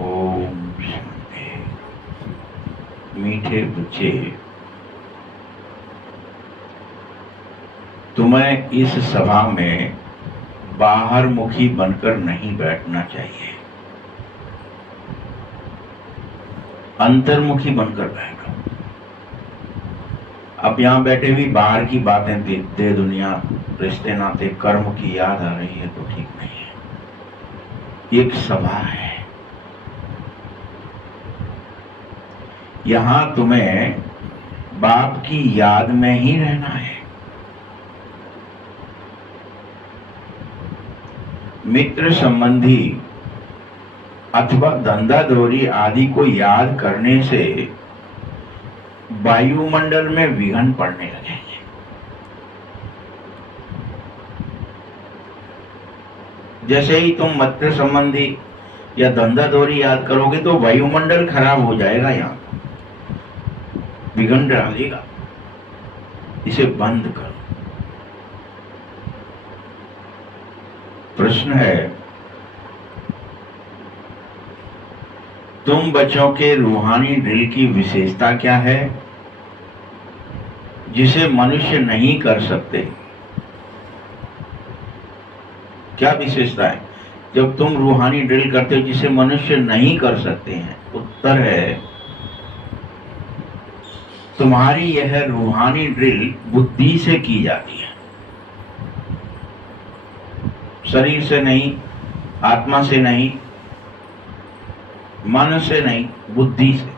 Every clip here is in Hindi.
ओम शांति। मीठे बच्चे, तुम्हें इस सभा में बाहर मुखी बनकर नहीं बैठना चाहिए, अंतर्मुखी बनकर बैठो। अब यहां बैठे भी बाहर की बातें दे दुनिया, रिश्ते नाते, कर्म की याद आ रही है तो ठीक नहीं है। एक सभा है, यहां तुम्हें बाप की याद में ही रहना है। मित्र संबंधी अथवा धंधा दोरी आदि को याद करने से वायुमंडल में विघ्न पड़ने लगेंगे। जैसे ही तुम मित्र संबंधी या धंधा दोरी याद करोगे तो वायुमंडल खराब हो जाएगा, यहां विघ्न डालेगा। इसे बंद करो। प्रश्न है, तुम बच्चों के रूहानी ड्रिल की विशेषता क्या है जिसे मनुष्य नहीं कर सकते? क्या विशेषता है जब तुम रूहानी ड्रिल करते हो जिसे मनुष्य नहीं कर सकते हैं? उत्तर है, तुम्हारी यह रूहानी ड्रिल बुद्धि से की जाती है, शरीर से नहीं, आत्मा से नहीं, मन से नहीं, बुद्धि से।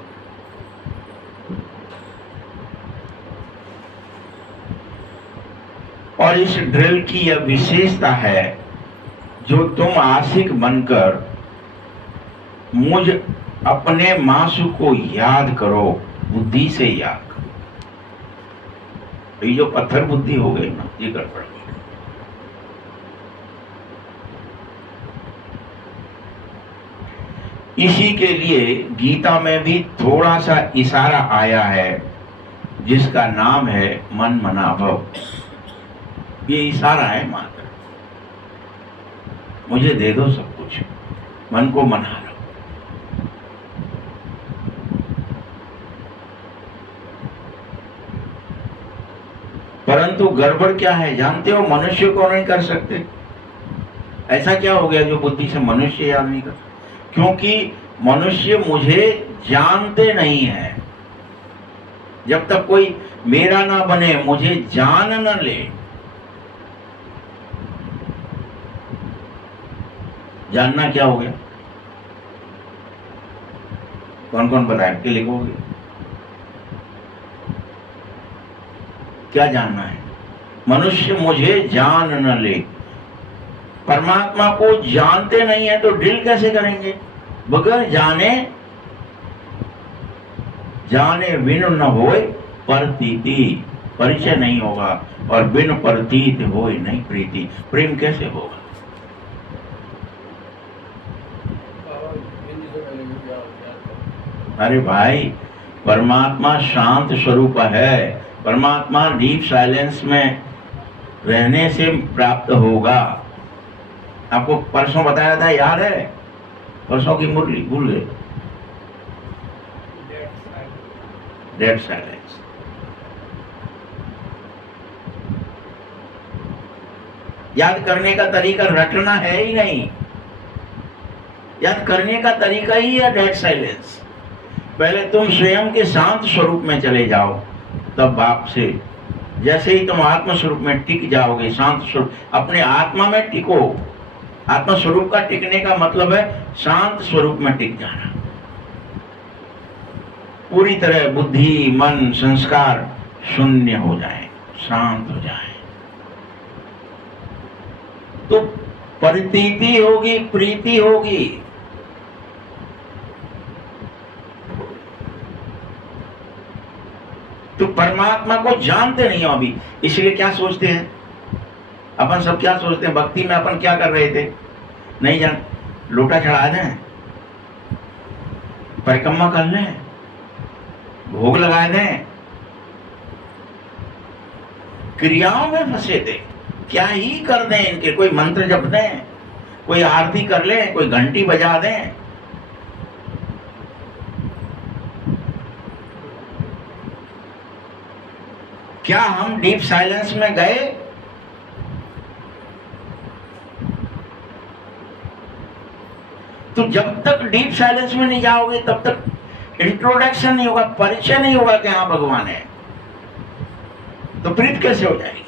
और इस ड्रिल की यह विशेषता है, जो तुम आशिक बनकर मुझ अपने मासु को याद करो, बुद्धि से याद करो। ये जो पत्थर बुद्धि हो गई ना, ये गड़बड़। इसी के लिए गीता में भी थोड़ा सा इशारा आया है, जिसका नाम है मन मनाभव। ये इशारा है मात्र, मुझे दे दो सब कुछ, मन को मना लो। परंतु गड़बड़ क्या है जानते हो? मनुष्य को नहीं कर सकते। ऐसा क्या हो गया जो बुद्धि से मनुष्य याद नहीं कर? क्योंकि मनुष्य मुझे जानते नहीं है। जब तक कोई मेरा ना बने, मुझे जान न ले। जानना क्या हो गया? कौन कौन बताए के लिखोगे? क्या जानना है? मनुष्य मुझे जान न ले। परमात्मा को जानते नहीं है तो ड्रिल कैसे करेंगे? बगैर जाने, जाने बिन न होए प्रतीति, परिचय नहीं होगा। और बिन प्रतीत होए नहीं प्रीति, प्रेम कैसे होगा? अरे भाई, परमात्मा शांत स्वरूप है। परमात्मा डीप साइलेंस में रहने से प्राप्त होगा। आपको परसों बताया था, याद है? परसों की मुरली भूल गए? Dead silence. याद करने का तरीका रटना है ही नहीं। याद करने का तरीका ही है डेड साइलेंस। पहले तुम स्वयं के शांत स्वरूप में चले जाओ, तब बाप से। जैसे ही तुम आत्म स्वरूप में टिक जाओगे, शांत स्वरूप, अपने आत्मा में टिको। आत्म स्वरूप का टिकने का मतलब है शांत स्वरूप में टिक जाना। पूरी तरह बुद्धि, मन, संस्कार शून्य हो जाए, शांत हो जाए, तो प्रतीति होगी, प्रीति होगी। तो परमात्मा को जानते नहीं हो अभी, इसलिए क्या सोचते हैं अपन सब? क्या सोचते हैं? भक्ति में अपन क्या कर रहे थे नहीं जान? लोटा चढ़ा दें, परिक्रमा कर लें, भोग लगा दें, क्रियाओं में फंसे थे। क्या ही कर दें इनके? कोई मंत्र जप दें, कोई आरती कर लें, कोई घंटी बजा दें, क्या हम डीप साइलेंस में गए? तो जब तक डीप साइलेंस में नहीं जाओगे तब तक इंट्रोडक्शन नहीं होगा, परिचय नहीं होगा कि हाँ भगवान है, तो प्रीत कैसे हो जाएगी?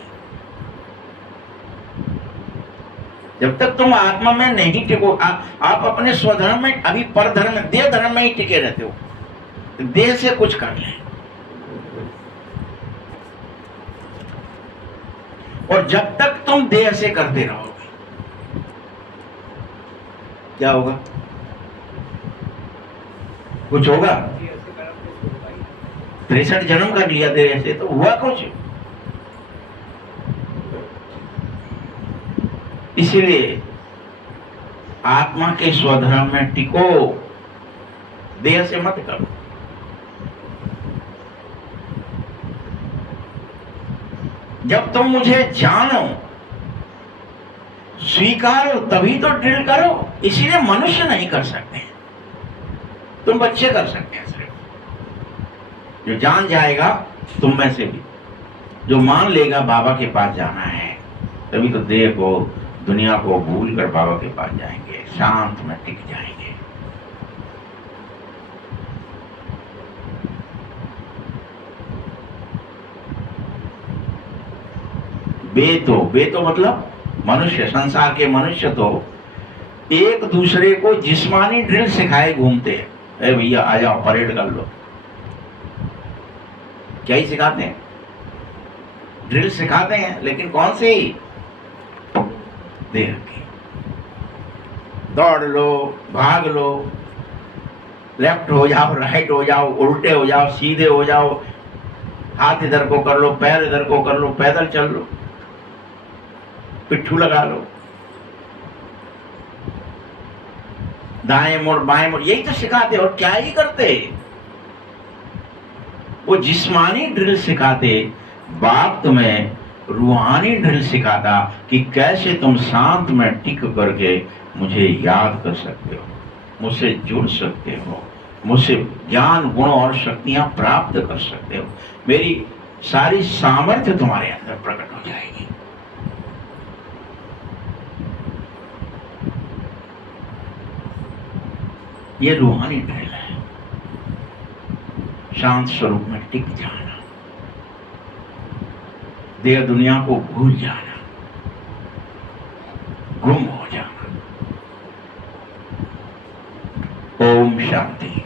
जब तक तुम आत्मा में नहीं टिको, आप अपने स्वधर्म में, अभी परधर्म में, देह धर्म में ही टिके रहते हो, तो देह से कुछ कर लें। और जब तक तुम देह से करते रहोगे क्या होगा? कुछ होगा? 63 जन्म कर लिया देह से, तो हुआ कुछ? इसीलिए आत्मा के स्वधर्म में टिको, देह से मत करो। जब तुम मुझे जानो, स्वीकारो, तभी तो ड्रिल करो। इसीलिए मनुष्य नहीं कर सकते, तुम बच्चे कर सकते हैं सिर्फ। जो जान जाएगा तुम में से भी, जो मान लेगा बाबा के पास जाना है, तभी तो देह को, दुनिया को भूल कर बाबा के पास जाएंगे, शांत में टिक जाएंगे। बे तो मतलब मनुष्य, संसार के मनुष्य तो एक दूसरे को जिस्मानी ड्रिल सिखाए घूमते हैं। अरे भैया आ जाओ, परेड कर लो। क्या ही सिखाते हैं? ड्रिल सिखाते हैं, लेकिन कौन सी? देह की। दौड़ लो, भाग लो, लेफ्ट हो जाओ, राइट हो जाओ, उल्टे हो जाओ, सीधे हो जाओ, हाथ इधर को कर लो, पैर इधर को कर लो, पैदल चल लो, पिट्ठू लगा लो, दाएं मुड़ बाएं मुड़, यही तो सिखाते। और क्या ही करते? वो जिस्मानी ड्रिल सिखाते, बाप तुम्हें रूहानी ड्रिल सिखाता कि कैसे तुम शांत में टिक करके मुझे याद कर सकते हो, मुझसे जुड़ सकते हो, मुझसे ज्ञान, गुण और शक्तियां प्राप्त कर सकते हो। मेरी सारी सामर्थ्य तुम्हारे अंदर प्रकट हो जाएगी। ये रूहानी ड्रिल है, शांत स्वरूप में टिक जाना, देह दुनिया को भूल जाना, गुम हो जाना। ओम शांति।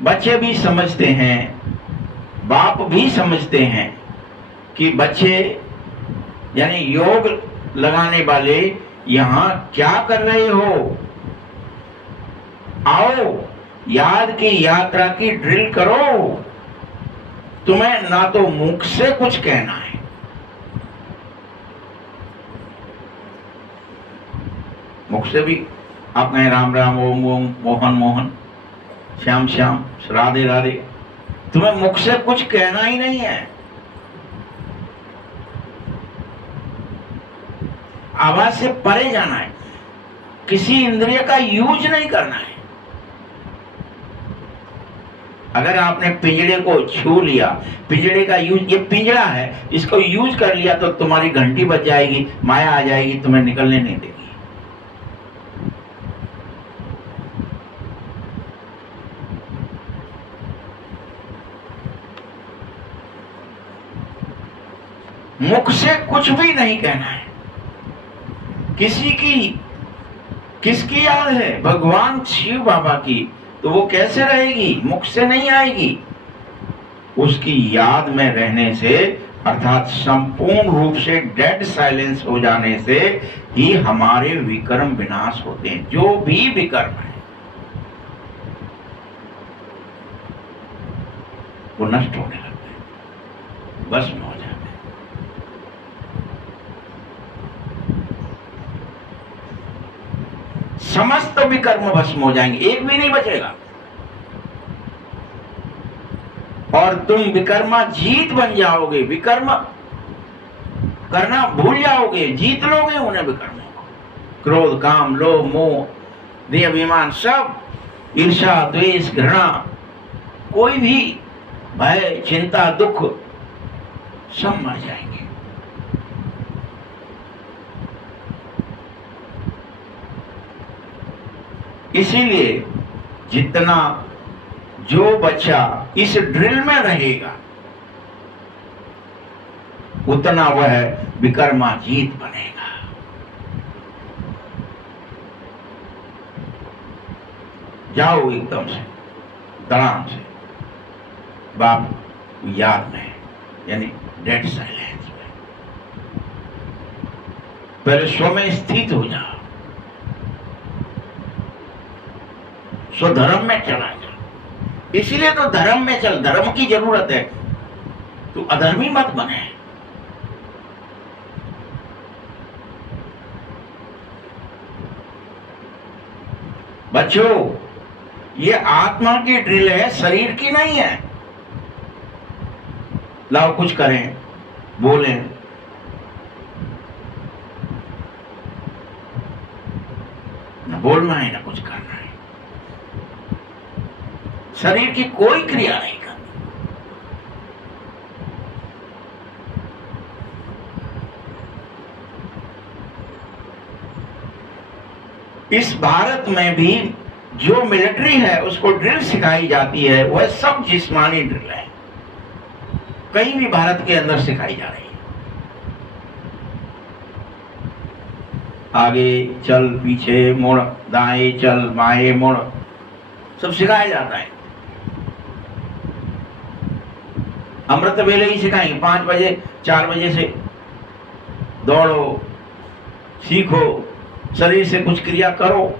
बच्चे भी समझते हैं, बाप भी समझते हैं कि बच्चे यानी योग लगाने वाले यहां क्या कर रहे हो? आओ, याद की यात्रा की ड्रिल करो। तुम्हें ना तो मुख से कुछ कहना है, मुख से भी आप कहें राम राम, ओम ओम, मोहन मोहन, श्याम श्याम, राधे राधे, तुम्हें मुख से कुछ कहना ही नहीं है। आवाज से परे जाना है, किसी इंद्रिय का यूज नहीं करना है। अगर आपने पिंजड़े को छू लिया, पिंजड़े का यूज, ये पिंजड़ा है, इसको यूज कर लिया तो तुम्हारी घंटी बज जाएगी, माया आ जाएगी, तुम्हें निकलने नहीं देगी। मुख से कुछ भी नहीं कहना है। किसकी याद है? भगवान शिव बाबा की, तो वो कैसे रहेगी? मुख से नहीं आएगी। उसकी याद में रहने से, अर्थात संपूर्ण रूप से डेड साइलेंस हो जाने से ही हमारे विकर्म विनाश होते हैं। जो भी विकर्म है वो नष्ट होने लगते हैं, भस्म हो जाते हैं। समस्त विकर्म भस्म हो जाएंगे, एक भी नहीं बचेगा। और तुम विकर्मा जीत बन जाओगे, विकर्म करना भूल जाओगे, जीत लोगे उन्हें विकर्मों को। क्रोध, काम, लोभ, मोह, देह अभिमान, सब, ईर्ष्या, द्वेष, घृणा, कोई भी भय, चिंता, दुख, सब मर जाएंगे। इसीलिए जितना जो बच्चा इस ड्रिल में रहेगा उतना वह विक्रमाजीत बनेगा। जाओ एकदम से तड़ाम से बाप याद में, यानी डेड साइलेंस में, पहले स्व में स्थित हो जाओ, स्वधर्म में चला जा। इसलिए तो धर्म में चल, धर्म की जरूरत है, तू अधर्मी मत बने। बच्चों, ये आत्मा की ड्रिल है, शरीर की नहीं है। लाओ कुछ करें, बोलें, न बोलना है ना कुछ करना है। शरीर की कोई क्रिया नहीं करनी। इस भारत में भी जो मिलिट्री है उसको ड्रिल सिखाई जाती है, वह सब जिस्मानी ड्रिल है, कहीं भी भारत के अंदर सिखाई जा रही है। आगे चल, पीछे मुड़, दाएं चल, बाएं मुड़, सब सिखाया जाता है। अमृत वेले ही सिखाएंगे, 5 बजे 4 बजे से दौड़ो, सीखो, शरीर से कुछ क्रिया करो।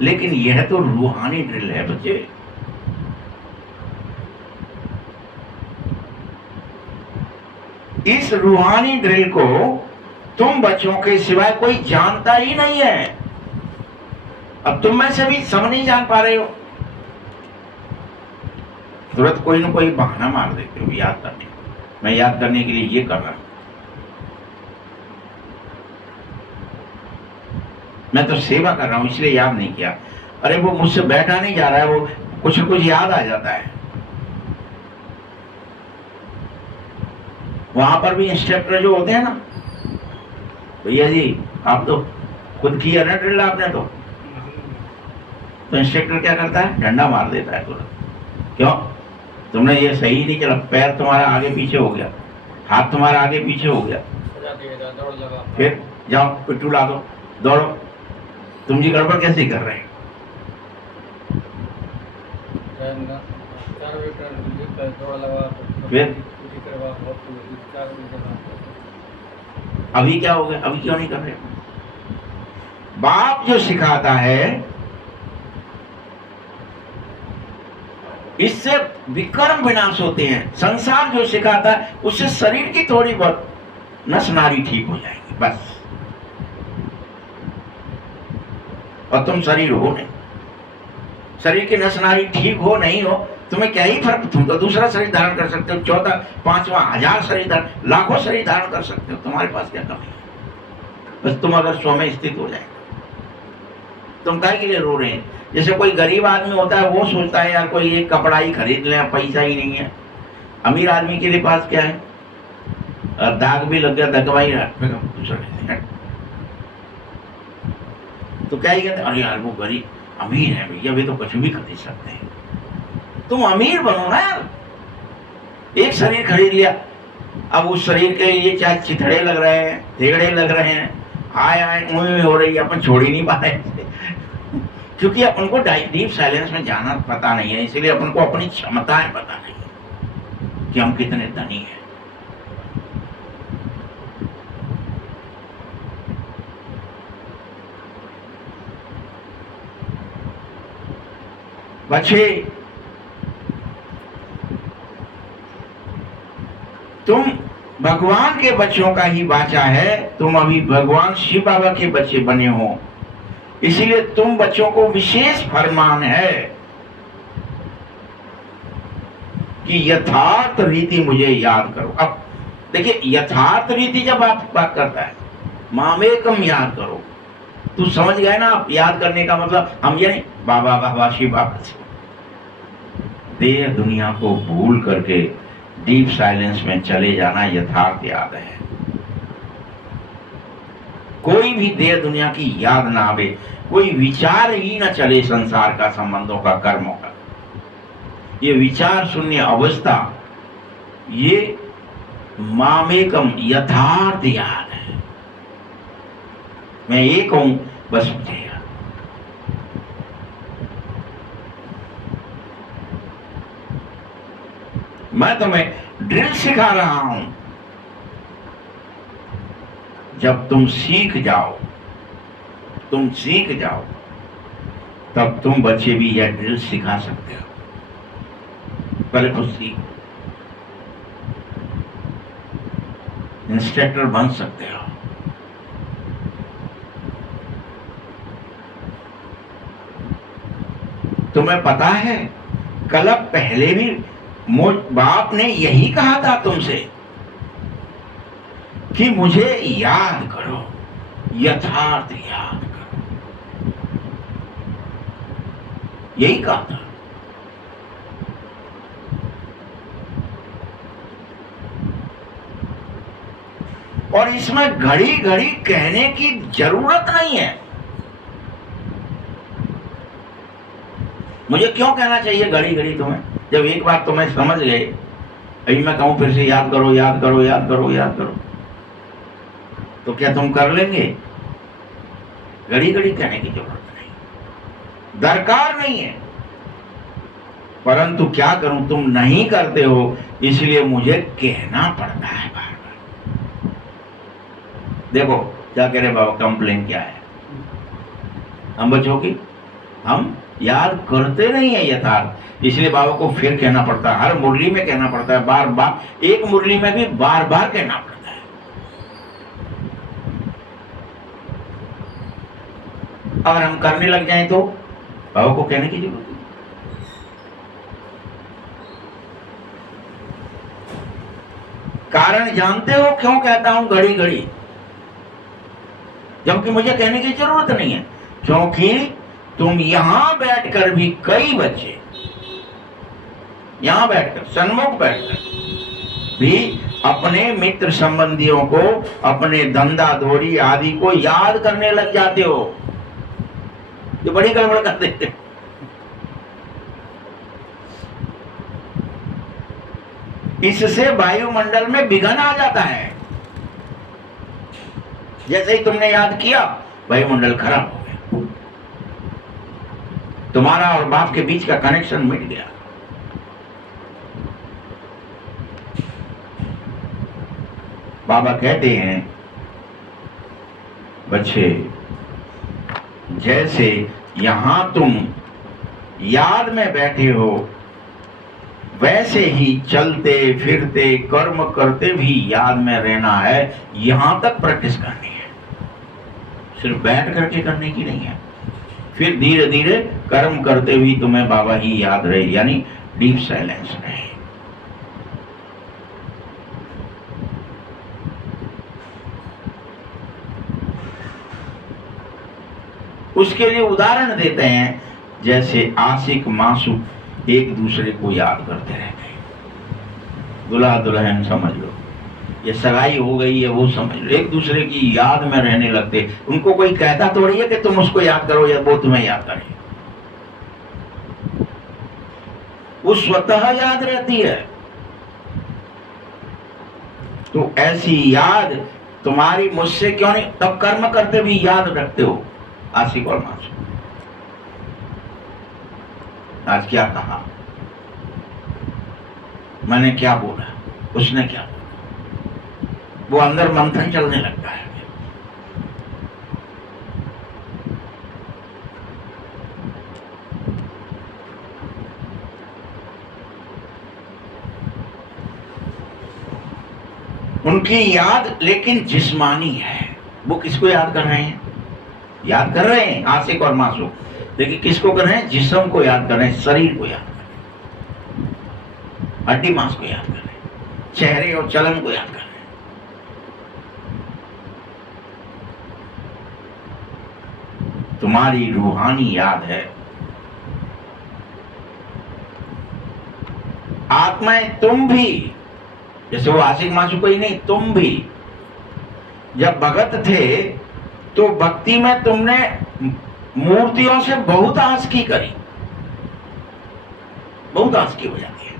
लेकिन यह तो रूहानी ड्रिल है बच्चे। इस रूहानी ड्रिल को तुम बच्चों के सिवाय कोई जानता ही नहीं है। अब तुम में से भी सब नहीं जान पा रहे हो, तुरंत कोई ना कोई बहाना मार देते हो याद करने। मैं याद करने के लिए ये कर रहा हूं, मैं तो सेवा कर रहा हूं इसलिए याद नहीं किया। अरे वो मुझसे बैठा नहीं जा रहा है, वो कुछ न कुछ याद आ जाता है। वहां पर भी इंस्ट्रक्टर जो होते हैं ना, भैया जी आप तो खुद किया ना ड्रिल आपने, तो इंस्ट्रक्टर क्या करता है, डंडा मार देता है तुरंत। क्यों? तुमने ये सही नहीं चला, पैर तुम्हारा आगे पीछे हो गया, हाथ तुम्हारा आगे पीछे हो गया, फिर जाओ पिट्ठू ला दो, दौड़ो। तुम जी गड़बड़ कैसे कर रहे हैं? फिर अभी क्या हो गया, अभी क्यों नहीं कर रहे? बाप जो सिखाता है इससे विकर्म विनाश होते हैं। संसार जो सिखाता है उससे शरीर की थोड़ी बहुत नस नारी ठीक हो जाएगी बस। और तुम शरीर हो नहीं, शरीर की नस नारी ठीक हो नहीं हो, तुम्हें क्या ही फर्क। तुम तो दूसरा शरीर धारण कर सकते हो, 14, 5वां, 1000 शरीर धारण, लाखों शरीर धारण कर सकते हो। तुम्हारे पास क्या कमी है? बस तुम अगर स्व में स्थित हो जाए। तुम काहे के लिए रो रहे हैं? जैसे कोई गरीब आदमी होता है वो सोचता है यार कोई एक कपड़ा ही खरीद ले, पैसा ही नहीं है। अमीर आदमी के लिए पास क्या है, दाग भी लग गया, दगवाई दूसरा, तो क्या ही कहते, अरे यार वो गरीब अमीर है भैया, वे तो कुछ भी खरीद सकते हैं। तुम अमीर बनो ना यार। एक शरीर खरीद लिया, अब उस शरीर के लिए चाहे चिथड़े लग रहे हैं, थेगड़े लग रहे हैं, आय आय मुँह हो रही है, अपन छोड़ ही नहीं पा रहे क्योंकि अपन को डीप साइलेंस में जाना पता नहीं है। इसलिए अपन को अपनी क्षमताएं पता नहीं है कि हम कितने धनी हैं। बच्चे, तुम भगवान के बच्चों का ही बाचा है। तुम अभी भगवान शिव बाबा के बच्चे बने हो, इसीलिए तुम बच्चों को विशेष फरमान है कि यथार्थ रीति मुझे याद करो। अब देखिए, यथार्थ रीति जब आप बात करता है, मामेकम याद करो, तू समझ गए ना? आप याद करने का मतलब हम ये नहीं बाबा बाबा शिव बाबा, देह दुनिया को भूल करके डीप साइलेंस में चले जाना यथार्थ याद है। कोई भी देह दुनिया की याद ना आवे, कोई विचार ही ना चले संसार का, संबंधों का, कर्मों का। ये विचार शून्य अवस्था, ये मामेकम यथार्थ याद है। मैं एक हूं, बस मुझे याद। मैं तुम्हें ड्रिल सिखा रहा हूं। जब तुम सीख जाओ, तब तुम बच्चे भी यह ड्रिल सिखा सकते हो। पहले खुद सीखो, इंस्ट्रक्टर बन सकते हो। तुम्हें पता है, कल पहले भी बाप ने यही कहा था तुमसे कि मुझे याद करो, यथार्थ याद करो, यही कहा था। और इसमें घड़ी घड़ी कहने की जरूरत नहीं है। मुझे क्यों कहना चाहिए घड़ी घड़ी तुम्हें, जब एक बार तुम्हें समझ गए। अभी मैं कहूं फिर से याद करो, याद करो, याद करो, याद करो, तो क्या तुम कर लेंगे? घड़ी घड़ी कहने की जरूरत नहीं, दरकार नहीं है। परंतु क्या करूं, तुम नहीं करते हो, इसलिए मुझे कहना पड़ता है बार बार। देखो क्या कह रहे बाबा, कंप्लेन क्या है हम बच्चों की? हम याद करते नहीं है यथार्थ, इसलिए बाबा को फिर कहना पड़ता है। हर मुरली में कहना पड़ता है, बार बार, एक मुरली में भी बार बार कहना पड़ता है। अगर हम करने लग जाएं तो बाबा को कहने की जरूरत नहीं। कारण जानते हो क्यों कहता हूं घड़ी घड़ी, जबकि मुझे कहने की जरूरत नहीं है? क्योंकि तुम यहां बैठकर भी, कई बच्चे यहां बैठकर, सन्मुख बैठकर भी अपने मित्र संबंधियों को, अपने धंधा धोरी आदि को याद करने लग जाते हो। ये बड़ी गड़बड़ कर देते हो। इससे वायुमंडल में विघन आ जाता है। जैसे ही तुमने याद किया, वायुमंडल खराब हो गया, तुम्हारा और बाप के बीच का कनेक्शन मिट गया। बाबा कहते हैं, बच्चे जैसे यहां तुम याद में बैठे हो, वैसे ही चलते फिरते कर्म करते भी याद में रहना है। यहां तक प्रैक्टिस करनी है, सिर्फ बैठ करके करने की नहीं है। फिर धीरे धीरे कर्म करते हुए तुम्हें बाबा ही याद रहे, यानी डीप साइलेंस रहे। उसके लिए उदाहरण देते हैं, जैसे आशिक मासूक एक दूसरे को याद करते रहते हैं। दुल्हा दुल्हन समझ लो, ये सगाई हो गई है वो समझ लो, एक दूसरे की याद में रहने लगते। उनको कोई कहता थोड़ी है कि तुम उसको याद करो या वो तुम्हें याद करे, वो स्वतः याद रहती है। तो ऐसी याद तुम्हारी मुझसे क्यों नहीं? तब कर्म करते भी याद रखते हो आशिक और मासूक। आज क्या कहा, मैंने क्या बोला, उसने क्या बोला, वो अंदर मंथन चलने लगता है। उनकी याद लेकिन जिस्मानी है। वो किसको याद कर रहे हैं? याद कर रहे हैं आशिक और मासूक, लेकिन किसको कर रहे हैं? जिस्म को याद कर रहे हैं, शरीर को याद कर रहे हैं, हड्डी मांस को याद कर रहे हैं, चेहरे और चलन को याद कर रहे हैं। तुम्हारी रूहानी याद है। आत्माएं तुम भी जैसे वो आशिक मासूक ही नहीं, तुम भी जब भगत थे तो भक्ति में तुमने मूर्तियों से बहुत आसकी करी, बहुत आसकी हो जाती है।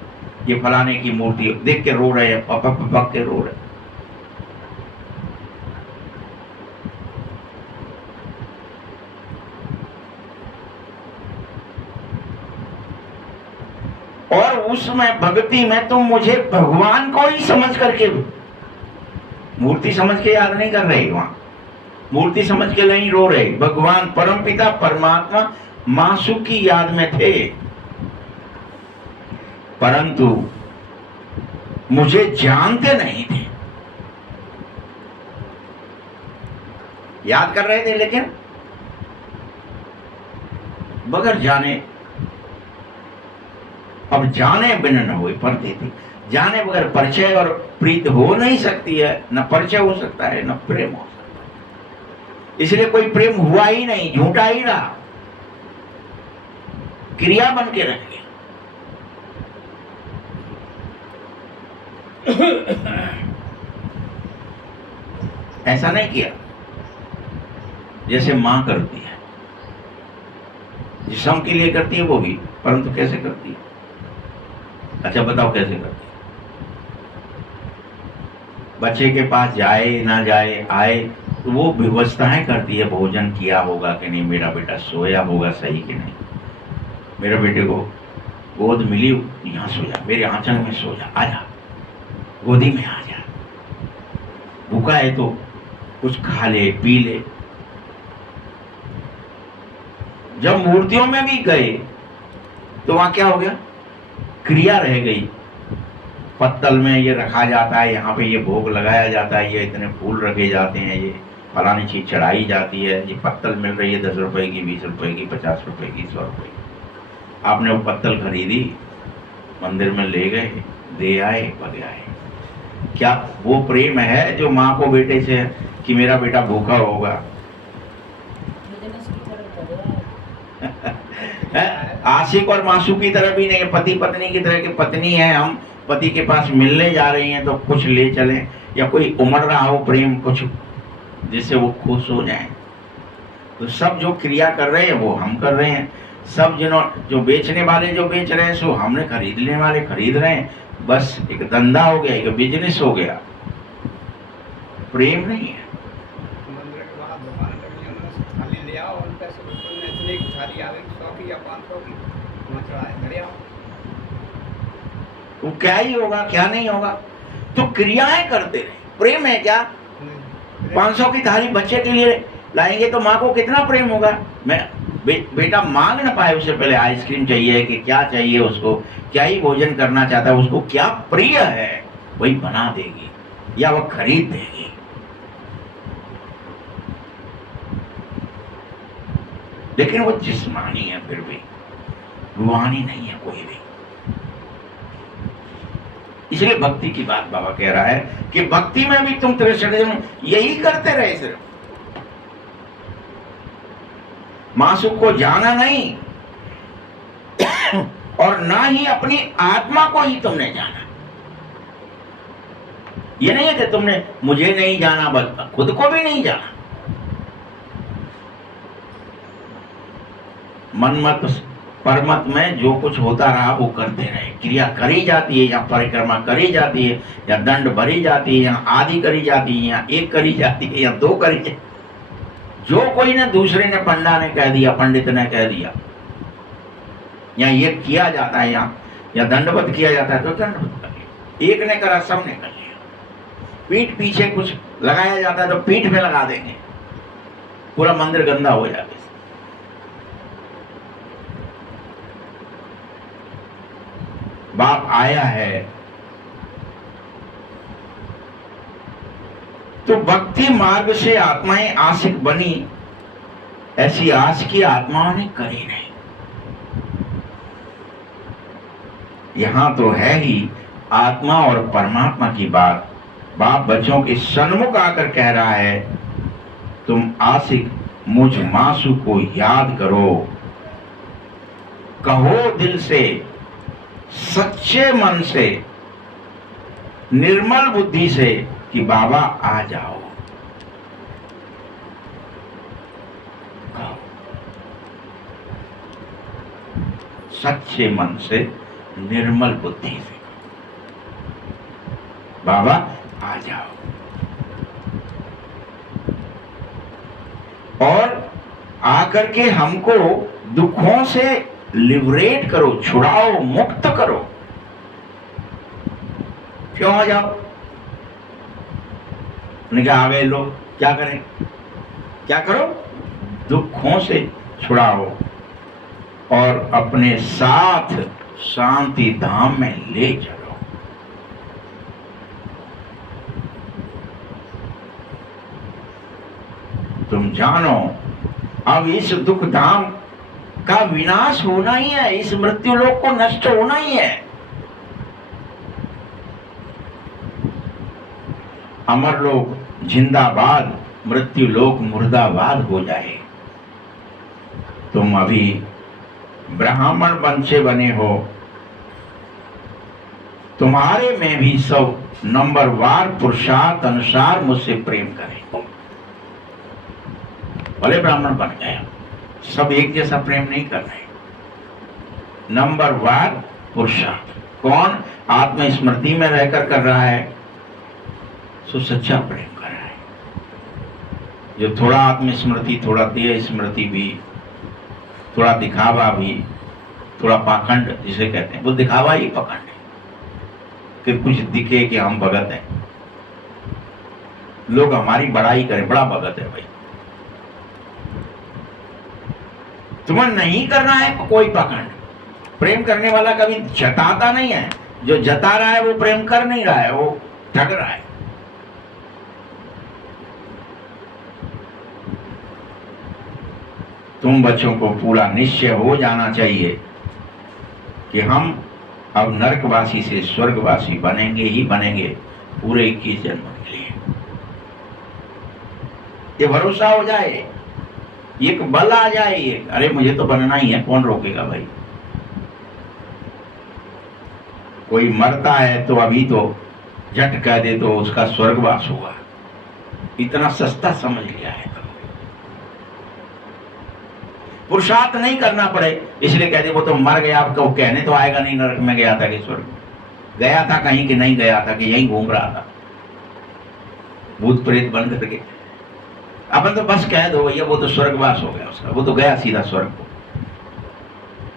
ये फलाने की मूर्ति देख के रो रहे हैं, पपक पपक के रो रहे। और उसमें भक्ति में तुम मुझे भगवान को ही समझ करके, मूर्ति समझ के याद नहीं कर रहे, वहां मूर्ति समझ के नहीं रो रहे, भगवान परमपिता परमात्मा मासूक की याद में थे। परंतु मुझे जानते नहीं थे, याद कर रहे थे लेकिन बगैर जाने। अब जाने बिना न हुई परती थी, जाने बगैर परिचय और प्रीत हो नहीं सकती है, न परिचय हो सकता है न प्रेम हो सकता है। इसलिए कोई प्रेम हुआ ही नहीं, झूठा ही रहा, क्रिया बन के रह गया। ऐसा नहीं किया जैसे मां करती है, जिसम के लिए करती है वो भी, परंतु कैसे करती है? अच्छा बताओ कैसे करती है? बच्चे के पास जाए ना जाए, आए तो वो व्यवस्थाएं करती है, भोजन किया होगा कि नहीं, मेरा बेटा सोया होगा सही कि नहीं, मेरे बेटे को गोद मिली, यहाँ सो जा, मेरे आंचल में सो जा, आजा गोदी में आ जा, भूखा है तो कुछ खा ले पी ले। जब मूर्तियों में भी गए तो वहां क्या हो गया? क्रिया रह गई। पत्तल में ये रखा जाता है, यहाँ पे ये भोग लगाया जाता है, ये इतने फूल रखे जाते हैं, ये फलानी चीज चढ़ाई जाती है, ये पत्तल मिल रही है 10 रुपए की, 20 रुपए की, 50 रुपए की, 100 रुपए की। आपने वो पत्तल खरीदी, मंदिर में ले गए, दे आए, भग आए। क्या वो प्रेम है जो माँ को बेटे से है कि मेरा बेटा भूखा होगा? आशिक और मासूक की तरह भी नहीं है, पति पत्नी की तरह की पत्नी है, हम पति के पास मिलने जा रही हैं तो कुछ ले चलें, या कोई उमड़ रहा हो प्रेम कुछ जिससे वो खुश हो जाए। तो सब जो क्रिया कर रहे हैं वो हम कर रहे हैं, सब जो बेचने वाले जो बेच रहे हैं सो हमने खरीदने वाले खरीद रहे हैं। बस एक धंधा हो गया, एक बिजनेस हो गया, प्रेम नहीं है। वो क्या ही होगा, क्या नहीं होगा, तो क्रियाएं करते रहे। प्रेम है क्या? 500 की थाली बच्चे के लिए लाएंगे तो माँ को कितना प्रेम होगा। मैं बेटा मांग ना पाए, उससे पहले आइसक्रीम चाहिए कि क्या चाहिए, उसको क्या ही भोजन करना चाहता है, उसको क्या प्रिय है वही बना देगी या वह खरीद देगी। लेकिन वो जिस्मानी है, फिर भी रूहानी नहीं है कोई भी। इसलिए भक्ति की बात बाबा कह रहा है कि भक्ति में भी तुम यही करते रहे, सिर्फ मासूक को जाना नहीं और ना ही अपनी आत्मा को ही तुमने जाना। ये नहीं है कि तुमने मुझे नहीं जाना, बस खुद को भी नहीं जाना। मनमत परमत में जो कुछ होता रहा वो करते रहे, क्रिया करी जाती है, या परिक्रमा करी जाती है, या दंड भरी जाती है, या आदि करी जाती है, या एक करी जाती है, या 2 करी जाती है। जो कोई ने, दूसरे ने, पंडा ने कह दिया, पंडित ने कह दिया, या ये किया जाता है, या दंडवत किया जाता है तो दंडवत कर लिया। एक ने करा, सब ने कर लिया। पीठ पीछे कुछ लगाया जाता है तो पीठ में लगा देंगे, पूरा मंदिर गंदा हो जाएगा। बाप आया है तो भक्ति मार्ग से आत्माएं आशिक बनी, ऐसी आस की आत्माओं ने करी नहीं। यहां तो है ही आत्मा और परमात्मा की बात। बाप बच्चों के सन्मुख आकर कह रहा है, तुम आशिक मुझ मासू को याद करो, कहो दिल से, सच्चे मन से, निर्मल बुद्धि से कि बाबा आ जाओ, सच्चे मन से, निर्मल बुद्धि से, बाबा आ जाओ। और आकर के हमको दुखों से लिबरेट करो, छुड़ाओ, मुक्त करो। क्यों आ जाओ? उन्होंने कहा आ गए लोग, क्या करें? क्या करो? दुखों से छुड़ाओ और अपने साथ शांति धाम में ले चलो। तुम जानो अब इस दुख धाम का विनाश होना ही है, इस मृत्यु लोक को नष्ट होना ही है। अमर लोक जिंदाबाद, मृत्यु लोक मुर्दाबाद हो जाए। तुम अभी ब्राह्मण वंश से बने हो, तुम्हारे में भी सब नंबरवार पुरुषार्थ अनुसार मुझसे प्रेम करें। भले ब्राह्मण बन गए, सब एक जैसा प्रेम नहीं कर रहे। नंबरवार पुरुषार्थ कौन? आत्मस्मृति में रहकर कर रहा है, सो सच्चा प्रेम कर रहा है। जो थोड़ा आत्मस्मृति, थोड़ा देह स्मृति भी, थोड़ा दिखावा भी, थोड़ा पाखंड जिसे कहते हैं, वो दिखावा ही पाखंड है कि कुछ दिखे कि हम भगत हैं, लोग हमारी बड़ाई करें, बड़ा भगत है भाई। तुम्हें नहीं करना है कोई पाखंड। प्रेम करने वाला कभी जताता नहीं है, जो जता रहा है वो प्रेम कर नहीं रहा है, वो ठग रहा है। तुम बच्चों को पूरा निश्चय हो जाना चाहिए कि हम अब नरकवासी से स्वर्गवासी बनेंगे ही बनेंगे पूरे 21 जन्म के लिए। ये भरोसा हो जाए, एक बल आ जाए, अरे मुझे तो बनना ही है, कौन रोकेगा भाई। कोई मरता है तो अभी तो झट कह दे तो उसका स्वर्गवास होगा, इतना सस्ता समझ लिया है। पुरुषार्थ नहीं करना पड़े इसलिए कहते वो तो मर गया, आपको कहने तो आएगा नहीं नरक में गया था कि स्वर्ग गया था कहीं कि नहीं गया था कि यहीं घूम रहा था भूत प्रेत बन करके। अपन तो बस कह दो भैया वो तो स्वर्गवास हो गया उसका, वो तो गया सीधा स्वर्ग को।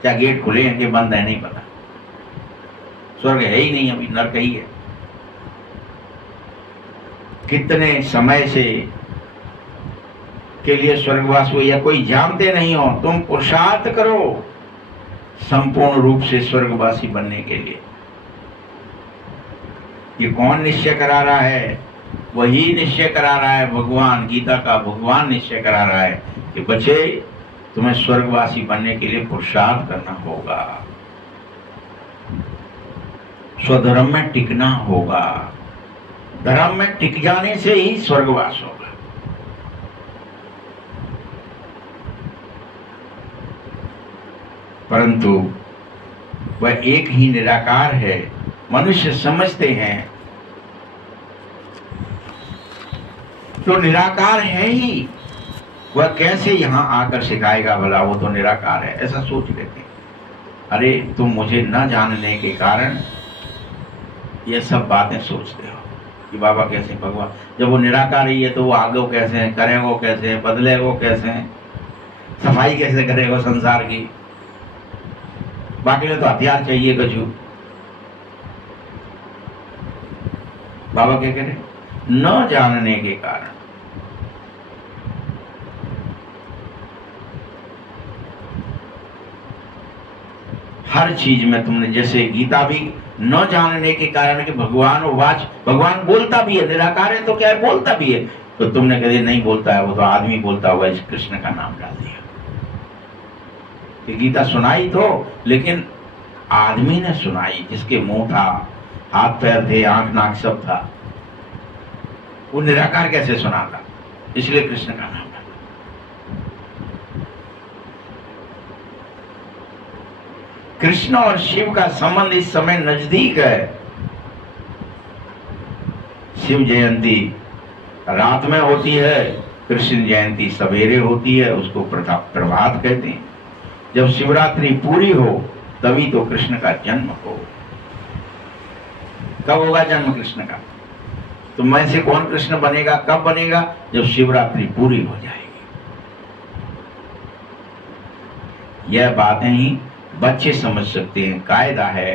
क्या गेट खुले हैं कि बंद है नहीं पता, स्वर्ग है ही नहीं, अभी नरक ही है। कितने समय से के लिए स्वर्गवास हुआ या कोई जानते नहीं हो, तुम पुरुषार्थ करो संपूर्ण रूप से स्वर्गवासी बनने के लिए। ये कौन निश्चय करा रहा है? वही निश्चय करा रहा है भगवान, गीता का भगवान निश्चय करा रहा है कि बच्चे तुम्हें स्वर्गवासी बनने के लिए पुरुषार्थ करना होगा, स्वधर्म में टिकना होगा। धर्म में टिक जाने से ही स्वर्गवास होगा। परंतु वह एक ही निराकार है। मनुष्य समझते हैं तो निराकार है ही, वह कैसे यहां आकर सिखाएगा भला, वो तो निराकार है, ऐसा सोच लेते हैं। अरे तुम मुझे न जानने के कारण ये सब बातें सोचते हो कि बाबा कैसे भगवान, जब वो निराकार ही है तो वो आगे कैसे करेगो, कैसे बदलेगो, कैसे सफाई कैसे करेगो संसार की। बाकी में तो हथियार चाहिए गजू। बाबा क्या कह रहे? न जानने के कारण। हर चीज में तुमने, जैसे गीता भी न जानने के कारण कि भगवान वाच, भगवान बोलता भी है, निराकार है तो क्या है, बोलता भी है, तो तुमने कभी नहीं बोलता है, वो तो आदमी बोलता हुआ इस कृष्ण का नाम डाल दिया। गीता सुनाई तो, लेकिन आदमी ने सुनाई, जिसके मुंह था, हाथ पैर थे, आंख नाक सब था, वो निराकार कैसे सुनाता? इसलिए कृष्ण का नाम डाला। कृष्ण और शिव का संबंध इस समय नजदीक है। शिव जयंती रात में होती है, कृष्ण जयंती सवेरे होती है, उसको प्रभात कहते हैं। जब शिवरात्रि पूरी हो तभी तो कृष्ण का जन्म हो। कब होगा जन्म कृष्ण का? तो मैं से कौन कृष्ण बनेगा? कब बनेगा? जब शिवरात्रि पूरी हो जाएगी। यह बातें ही बच्चे समझ सकते हैं। कायदा है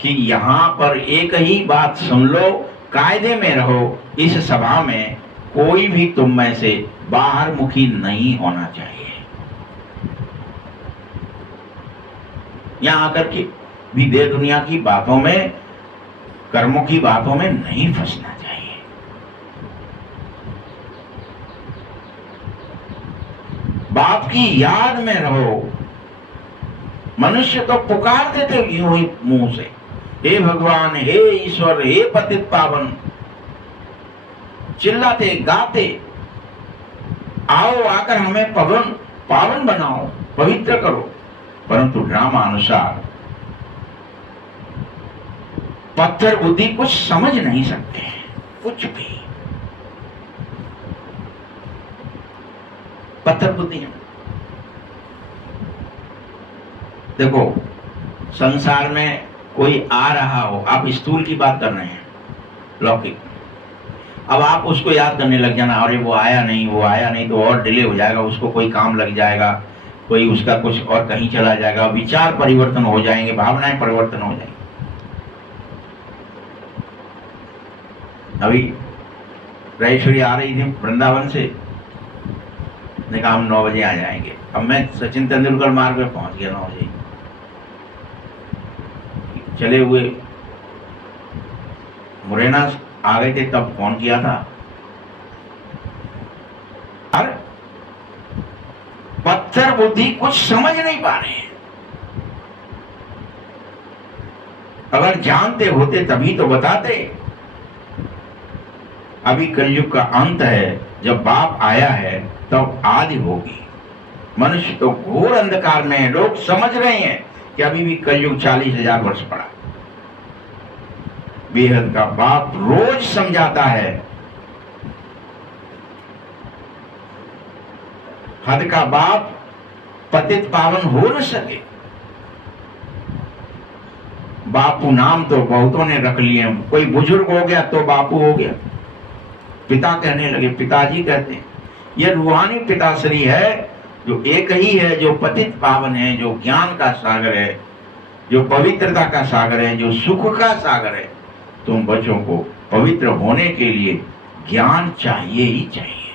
कि यहां पर एक ही बात सुन लो, कायदे में रहो। इस सभा में कोई भी तुम में से बाहर मुखी नहीं होना चाहिए। यहां आकर के भी दे दुनिया की बातों में, कर्मों की बातों में नहीं फंसना चाहिए। बाप की याद में रहो। मनुष्य तो पुकारते थे यूं ही मुंह से, हे भगवान, हे ईश्वर, हे पतित पावन, चिल्लाते गाते, आओ आकर हमें पावन बनाओ, पवित्र करो। परंतु ड्रामानुसार पत्थर बुद्धि कुछ समझ नहीं सकते हैं, कुछ भी। पत्थर बुद्धि है। देखो, संसार में कोई आ रहा हो, आप स्थूल की बात कर रहे हैं, लौकिक। अब आप उसको याद करने लग जाना, अरे वो आया नहीं तो और डिले हो जाएगा, उसको कोई काम लग जाएगा, कोई उसका कुछ और कहीं चला जाएगा, विचार परिवर्तन हो जाएंगे, भावनाएं परिवर्तन हो जाएंगी। अभी राजेश्वरी आ रही थी वृंदावन से, ने कहा हम 9 बजे आ जाएंगे। अब मैं सचिन तेंदुलकर मार्ग पे पहुंच गया 9 बजे। चले हुए मुरैना आ गए थे, तब फोन किया था। और पत्थर बुद्धि कुछ समझ नहीं पा रहे हैं। अगर जानते होते तभी तो बताते। अभी कलयुग का अंत है, जब बाप आया है तब आदि होगी। मनुष्य तो घोर अंधकार में है। लोग समझ रहे हैं कि अभी भी कलयुग 40,000 वर्ष पड़ा। बेहद का बाप रोज समझाता है, हद का बाप पतित पावन हो न सके। बापू नाम तो बहुतों ने रख लिए, कोई बुजुर्ग हो गया तो बापू हो गया, पिता कहने लगे, पिताजी कहते हैं। यह रूहानी पिताश्री है, जो एक ही है, जो पतित पावन है, जो ज्ञान का सागर है, जो पवित्रता का सागर है, जो सुख का सागर है। तुम बच्चों को पवित्र होने के लिए ज्ञान चाहिए ही चाहिए।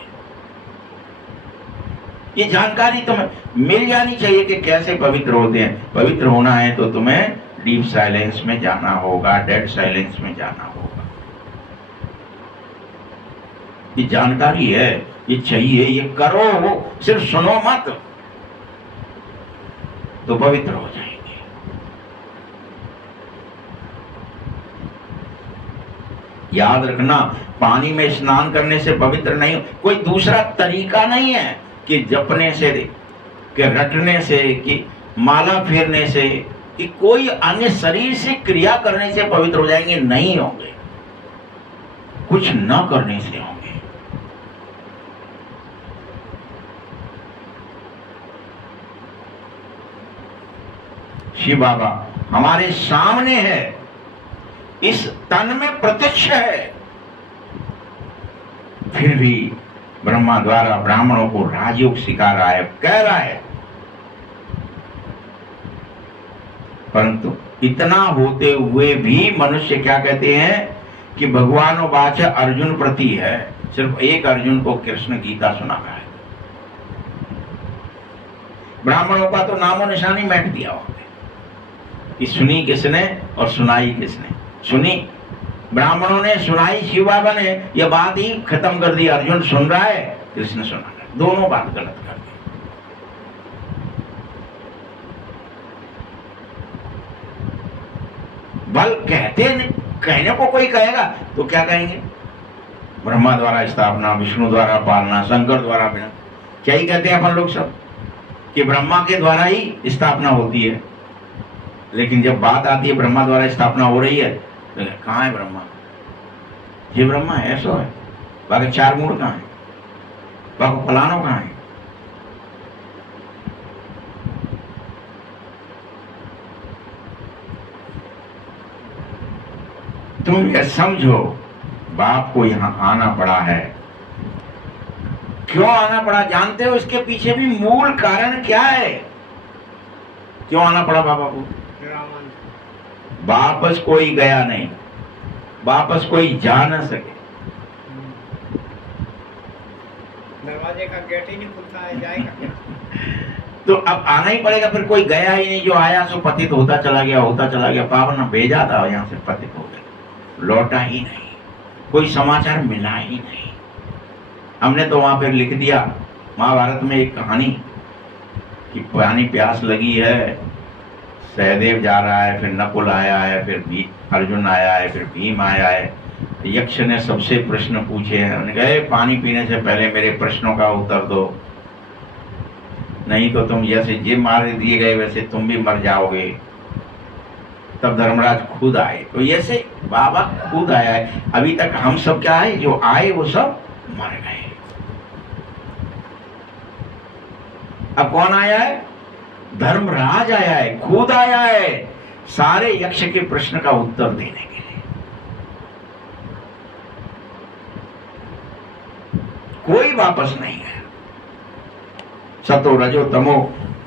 ये जानकारी तुम्हें मिल जानी चाहिए कि कैसे पवित्र होते हैं। पवित्र होना है तो तुम्हें डीप साइलेंस में जाना होगा, डेड साइलेंस में जाना होगा। ये जानकारी है, ये चाहिए, ये करो, वो सिर्फ सुनो मत, तो पवित्र हो जाएंगे। याद रखना, पानी में स्नान करने से पवित्र नहीं, कोई दूसरा तरीका नहीं है कि जपने से, कि रटने से, कि माला फेरने से, कि कोई अन्य शरीर से क्रिया करने से पवित्र हो जाएंगे। नहीं होंगे, कुछ न करने से होंगे। शिव बाबा हमारे सामने है, इस तन में प्रत्यक्ष है, फिर भी ब्रह्मा द्वारा ब्राह्मणों को राजयोग सिखा रहा है, कह रहा है। परंतु इतना होते हुए भी मनुष्य क्या कहते हैं कि भगवान वाच अर्जुन प्रति है। सिर्फ एक अर्जुन को कृष्ण गीता सुना रहा है। ब्राह्मणों का तो नामो निशानी मिट दिया वहां पे कि सुनी किसने और सुनाई किसने। सुनी ब्राह्मणों ने, सुनाई शिव बाबा ने। यह बात ही खत्म कर दी। अर्जुन सुन रहा है, कृष्ण सुना रहा है, दोनों बात गलत कर दी। बल कहने को कोई कहेगा तो क्या कहेंगे? ब्रह्मा द्वारा स्थापना, विष्णु द्वारा पालना, शंकर द्वारा बिना। क्या ही कहते हैं अपन लोग सब कि ब्रह्मा के द्वारा ही स्थापना होती है। लेकिन जब बात आती है ब्रह्मा द्वारा स्थापना हो रही है तो कहाँ है ब्रह्मा? ये ब्रह्मा है, ऐसो है, बाकी चार मूड कहाँ है, बाकी फलानो कहाँ है। तुम ये समझो, बाप को यहां आना पड़ा है। क्यों आना पड़ा जानते हो? इसके पीछे भी मूल कारण क्या है? क्यों आना पड़ा बाबा को? वापस कोई गया नहीं, वापस कोई जा न सके। दरवाजे का गेट ही नहीं खुलता है, जाएगा क्या? तो अब आना ही पड़ेगा, फिर कोई गया ही नहीं। जो आया सो पतित होता चला गया, होता चला गया। पापा ने भेजा था यहाँ से, पतित हो गया, लौटा ही नहीं, कोई समाचार मिला ही नहीं। हमने तो वहां पर लिख दिया महाभारत में एक कहानी कि पानी प्यास लगी है, सहदेव जा रहा है, फिर नकुल आया है, फिर अर्जुन आया है, फिर भीम आया है। यक्ष ने सबसे प्रश्न पूछे हैं, उन्होंने कहा पानी पीने से पहले मेरे प्रश्नों का उत्तर दो, नहीं तो तुम जैसे ये मार दिए गए वैसे तुम भी मर जाओगे। तब धर्मराज खुद आए। तो ऐसे बाबा खुद आया है। अभी तक हम सब क्या है, जो आए वो सब मर गए। अब कौन आया है? धर्मराज आया है, खुद आया है सारे यक्ष के प्रश्न का उत्तर देने के लिए। कोई वापस नहीं है। सतो रजो तमो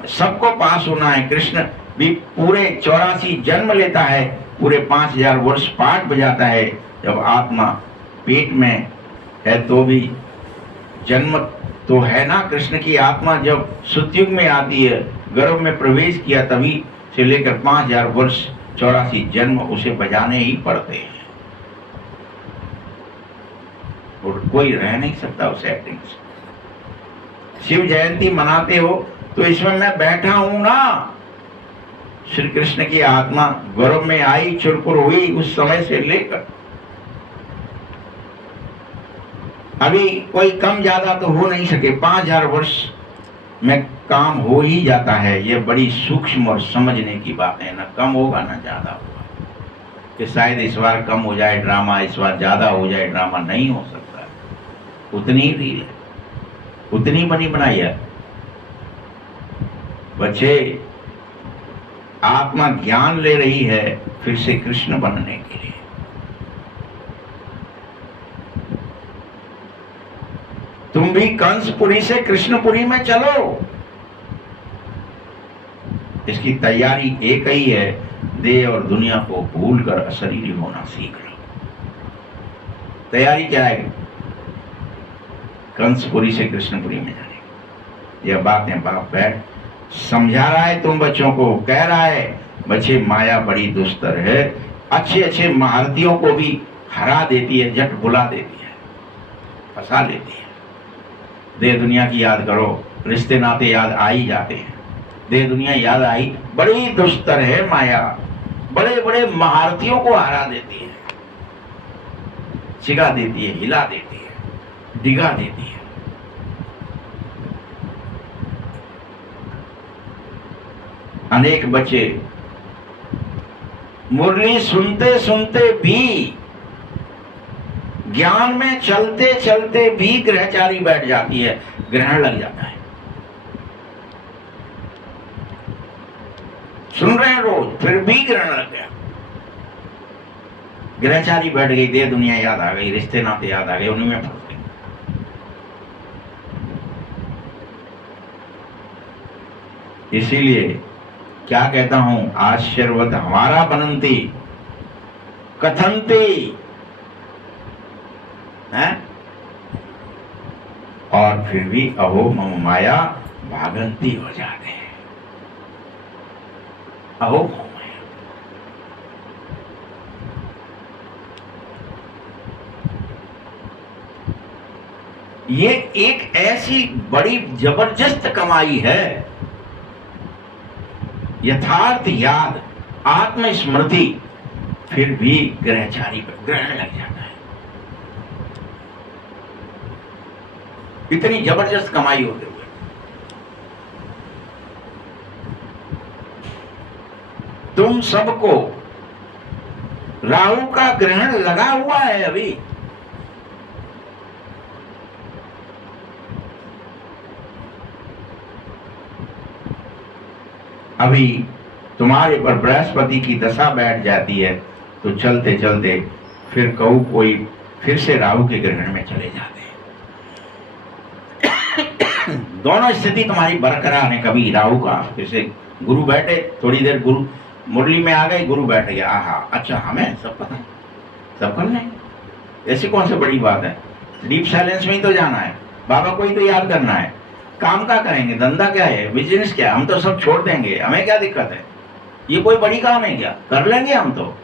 सबको पास होना है। कृष्ण भी पूरे 84 जन्म लेता है, पूरे 5000 वर्ष पाठ बजाता है। जब आत्मा पेट में है तो भी जन्म तो है ना। कृष्ण की आत्मा जब सतयुग में आती है, गर्भ में प्रवेश किया, तभी से लेकर 5000 वर्ष 84 जन्म उसे बजाने ही पड़ते हैं, और कोई रह नहीं सकता उस एक्टिंग से। शिव जयंती मनाते हो तो इसमें मैं बैठा हूं ना। श्री कृष्ण की आत्मा गर्भ में आई, चुरपुर हुई, उस समय से लेकर अभी कोई कम ज्यादा तो हो नहीं सके। 5000 वर्ष में काम हो ही जाता है। ये बड़ी सूक्ष्म और समझने की बात है। ना कम होगा ना ज्यादा होगा, कि शायद इस बार कम हो जाए ड्रामा, इस बार ज्यादा हो जाए ड्रामा, नहीं हो सकता। उतनी ही रील है, उतनी बनी बनाई है। बच्चे, आत्मा ज्ञान ले रही है फिर से कृष्ण बनने के लिए। तुम भी कंसपुरी से कृष्णपुरी में चलो। इसकी तैयारी एक ही है, देह और दुनिया को भूलकर अशरीरी होना सीख लो। तैयारी क्या है? कंसपुरी से कृष्णपुरी में जाने। यह बातें बाप बैठ समझा रहा है तुम बच्चों को, कह रहा है बच्चे माया बड़ी दुस्तर है, अच्छे अच्छे महारथियों को भी हरा देती है, झट भुला देती है, फंसा लेती है। देह दुनिया की याद करो, रिश्ते नाते याद आ ही जाते हैं। देह दुनिया याद आई, बड़ी दुस्तर है माया, बड़े बड़े महारथियों को हरा देती है, सिगा देती है, हिला देती है, डिगा देती है। अनेक बच्चे मुरली सुनते सुनते भी, ज्ञान में चलते चलते भी ग्रहचारी बैठ जाती है, ग्रहण लग जाता है। सुन रहे हैं रोज, फिर भी ग्रहण लग गया, ग्रहचारी बैठ गई, देह दुनिया याद आ गई, रिश्ते नाते याद आ गए, उन्हीं में फंस गई। इसीलिए क्या कहता हूं, आश्चर्यवत हमारा बनंती कथंती है, और फिर भी अहो मम माया भागंती हो जाते हैं। अहो मम माया, ये एक ऐसी बड़ी जबरदस्त कमाई है। यथार्थ याद, आत्मस्मृति, फिर भी ग्रहचारी पर ग्रहण लग जाता है। इतनी जबरदस्त कमाई होते हुए तुम सबको राहु का ग्रहण लगा हुआ है। अभी अभी तुम्हारे पर बृहस्पति की दशा बैठ जाती है तो चलते चलते फिर कहूँ कोई फिर से राहु के ग्रहण में चले जाते हैं। दोनों स्थिति तुम्हारी बरकरार है। कभी राहु का, जैसे गुरु बैठे, थोड़ी देर गुरु मुरली में आ गए, गुरु बैठ गया, आहा अच्छा हमें सब पता है, सब कर लेंगे, ऐसी कौन सी बड़ी बात है, डीप साइलेंस में ही तो जाना है, बाबा को ही तो याद करना है, काम का करेंगे, धंधा क्या है, बिजनेस क्या है, हम तो सब छोड़ देंगे, हमें क्या दिक्कत है, ये कोई बड़ी काम है क्या, कर लेंगे हम तो।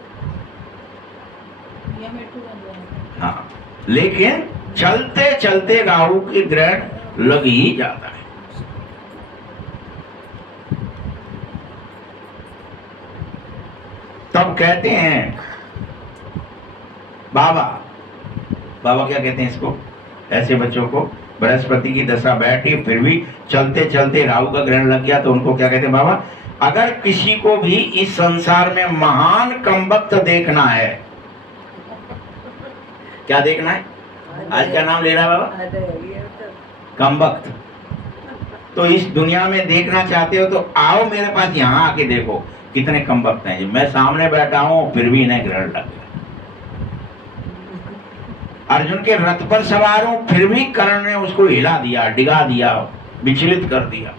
हाँ, लेकिन चलते चलते राहु के ग्रहण लग ही जाता है। तब कहते हैं बाबा क्या कहते हैं इसको, ऐसे बच्चों को बृहस्पति की दशा बैठी फिर भी चलते चलते राहु का ग्रहण लग गया तो उनको क्या कहते हैं बाबा, अगर किसी को भी इस संसार में महान कमबख्त देखना है, क्या देखना है, आज का नाम लेना है बाबा, कमबख्त, तो इस दुनिया में देखना चाहते हो तो आओ मेरे पास, यहाँ आके देखो कितने कमबख्त हैं। मैं सामने बैठा हूं फिर भी इन्हें ग्रहण लग गया। अर्जुन के रथ पर सवार हूं फिर भी कर्ण ने उसको हिला दिया, डिगा दिया, विचलित कर दिया।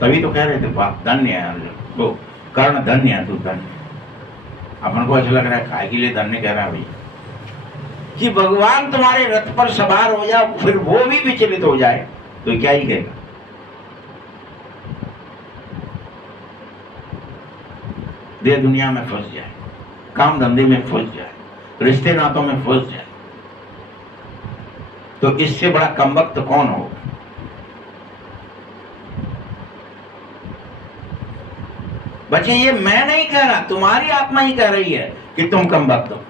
तभी तो कह रहे थे बाप धन्य है अर्जुन, वो कर्ण धन्य है, तू धन्य। अपन को अच्छा लग रहा है, खाए के लिए धन्य कह रहा है भाई, कि भगवान तुम्हारे रथ पर सवार हो जाए फिर वो भी विचलित हो जाए तो क्या ही कहेगा। देह दुनिया में फंस जाए, काम धंधे में फंस जाए, रिश्ते नातों में फंस जाए, तो इससे बड़ा कमबख्त कौन हो। बच्चे ये मैं नहीं कह रहा, तुम्हारी आत्मा ही कह रही है कि तुम कमबख्त हो।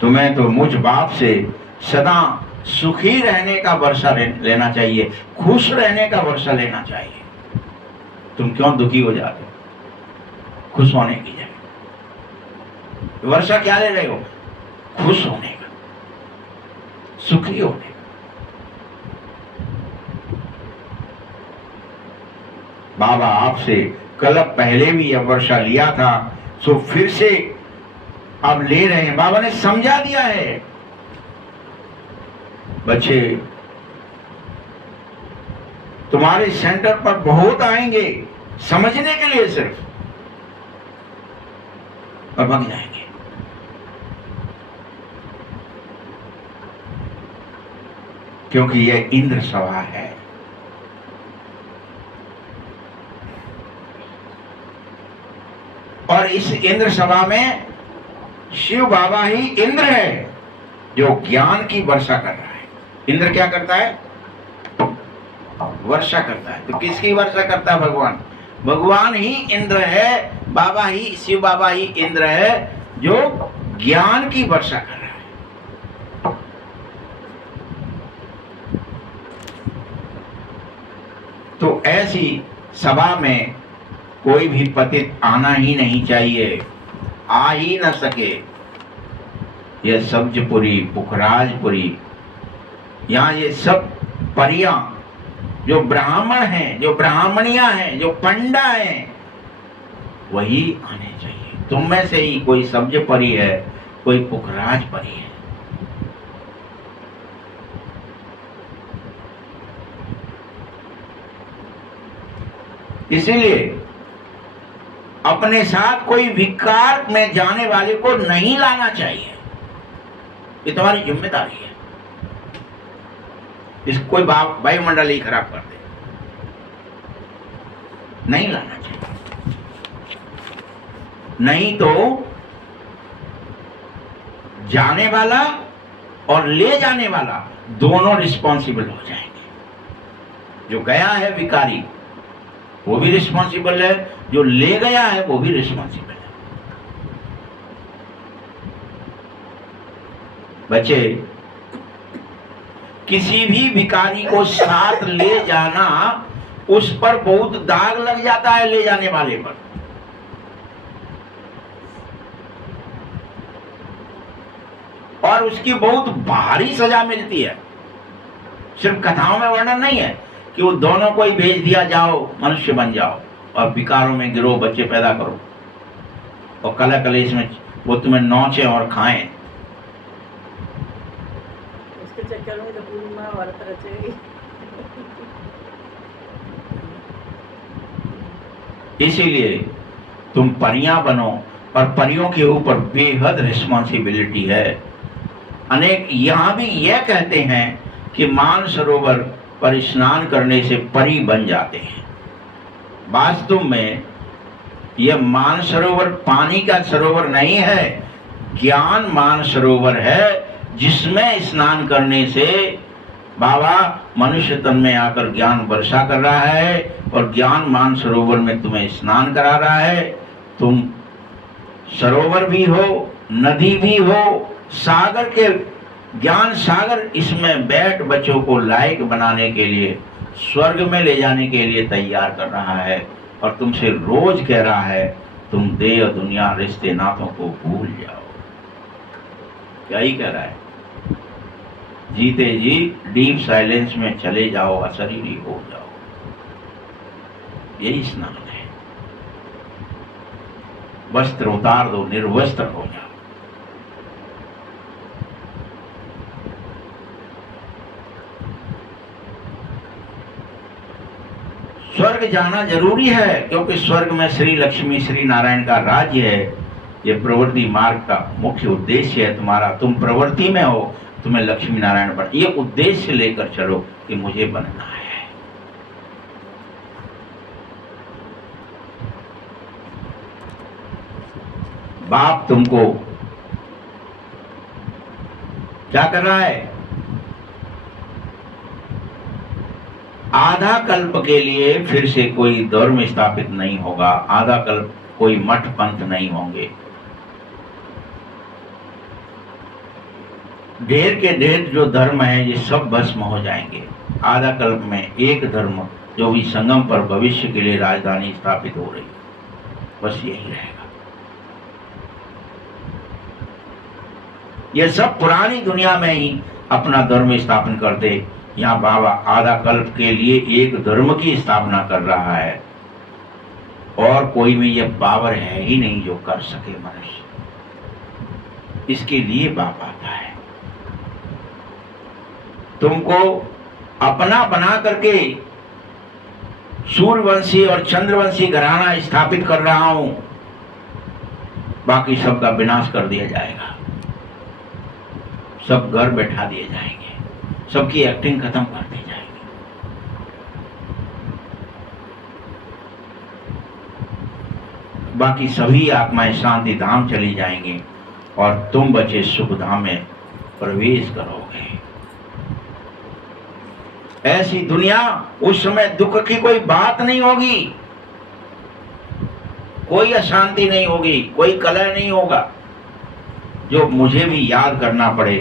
तुम्हें तो मुझ बाप से सदा सुखी रहने का वर्षा लेना चाहिए, खुश रहने का वर्षा लेना चाहिए। तुम क्यों दुखी हो जाते हो खुश होने की जगह? वर्षा क्या ले रहे हो? खुश होने का, सुखी होने का। बाबा आपसे कल पहले भी यह वर्षा लिया था, सो फिर से अब ले रहे हैं। बाबा ने समझा दिया है। बच्चे तुम्हारे सेंटर पर बहुत आएंगे समझने के लिए सिर्फ, और भाग जाएंगे। क्योंकि यह इंद्र सभा है। और इस इंद्र सभा में शिव बाबा ही इंद्र है जो ज्ञान की वर्षा कर रहा है। इंद्र क्या करता है? वर्षा करता है। तो किसकी वर्षा करता है? भगवान। भगवान ही इंद्र है, बाबा ही, शिव बाबा ही इंद्र है जो ज्ञान की वर्षा कर रहा है। तो ऐसी सभा में कोई भी पतित आना ही नहीं चाहिए, आ ही न सके। यह सब्जपुरी, पुखराजपुरी, यहाँ ये सब परियां जो ब्राह्मण हैं, जो ब्राह्मणियां हैं, जो पंडा हैं, वही आने चाहिए। तुम में से ही कोई सब्जपरी है, कोई पुखराज परी है। इसीलिए अपने साथ कोई विकार में जाने वाले को नहीं लाना चाहिए। ये तुम्हारी जिम्मेदारी है। इस कोई वायुमंडल ही खराब कर दे, नहीं लाना चाहिए। नहीं तो जाने वाला और ले जाने वाला दोनों रिस्पॉन्सिबल हो जाएंगे। जो गया है विकारी वो भी रिस्पॉन्सिबल है, जो ले गया है वो भी रिस्पॉन्सिबल है। बच्चे, किसी भी भिखारी को साथ ले जाना, उस पर बहुत दाग लग जाता है ले जाने वाले पर। और उसकी बहुत भारी सजा मिलती है। सिर्फ कथाओं में वर्णन नहीं है कि वो दोनों को ही भेज दिया, जाओ मनुष्य बन जाओ और विकारों में गिरो, बच्चे पैदा करो और कला कलेश में वो तुम्हें नोचे और खाएं। उसके चक्कर में तो पूरी महाभारत रचेगी। इसीलिए तुम परियां बनो और परियों के ऊपर बेहद रिस्पॉन्सिबिलिटी है। अनेक यहां भी यह कहते हैं कि मानसरोवर पर स्नान करने से परी बन जाते हैं। वास्तव में यह मानसरोवर पानी का सरोवर नहीं है, ज्ञान मानसरोवर है, जिसमें स्नान करने से बाबा मनुष्य तन में आकर ज्ञान वर्षा कर रहा है और ज्ञान मानसरोवर में तुम्हें स्नान करा रहा है। तुम सरोवर भी हो, नदी भी हो, सागर के ज्ञान सागर, इसमें बैठ बच्चों को लायक बनाने के लिए, स्वर्ग में ले जाने के लिए तैयार कर रहा है और तुमसे रोज कह रहा है तुम देह दुनिया रिश्ते नातों को भूल जाओ। क्या ही कह रहा है, जीते जी डीप साइलेंस में चले जाओ, अशरीरी हो जाओ। यही स्नान है। वस्त्र उतार दो, निर्वस्त्र हो जाओ। स्वर्ग जाना जरूरी है क्योंकि स्वर्ग में श्री लक्ष्मी श्री नारायण का राज्य है। ये प्रवृत्ति मार्ग का मुख्य उद्देश्य है तुम्हारा। तुम प्रवृत्ति में हो, तुम्हें लक्ष्मी नारायण बन, ये उद्देश्य लेकर चलो कि मुझे बनना है। बाप तुमको क्या कर रहा है, आधा कल्प के लिए फिर से कोई धर्म स्थापित नहीं होगा, आधा कल्प कोई मठ पंथ नहीं होंगे। ढेर के ढेर जो धर्म है ये सब भस्म हो जाएंगे। आधा कल्प में एक धर्म जो भी संगम पर भविष्य के लिए राजधानी स्थापित हो रही है, बस यही रहेगा। ये सब पुरानी दुनिया में ही अपना धर्म स्थापन करते, यहाँ बाबा आधा कल्प के लिए एक धर्म की स्थापना कर रहा है और कोई में यह पावर है ही नहीं जो कर सके मनुष्य। इसके लिए बाप आता है। तुमको अपना बना करके सूर्यवंशी और चंद्रवंशी घराना स्थापित कर रहा हूं, बाकी सबका विनाश कर दिया जाएगा, सब घर बैठा दिए जाएंगे, सबकी एक्टिंग खत्म कर दी जाएगी। बाकी सभी आत्माएं शांति धाम चली जाएंगी और तुम बचे सुख धाम में प्रवेश करोगे। ऐसी दुनिया, उस समय दुख की कोई बात नहीं होगी, कोई अशांति नहीं होगी, कोई कलह नहीं होगा। जो मुझे भी याद करना पड़े,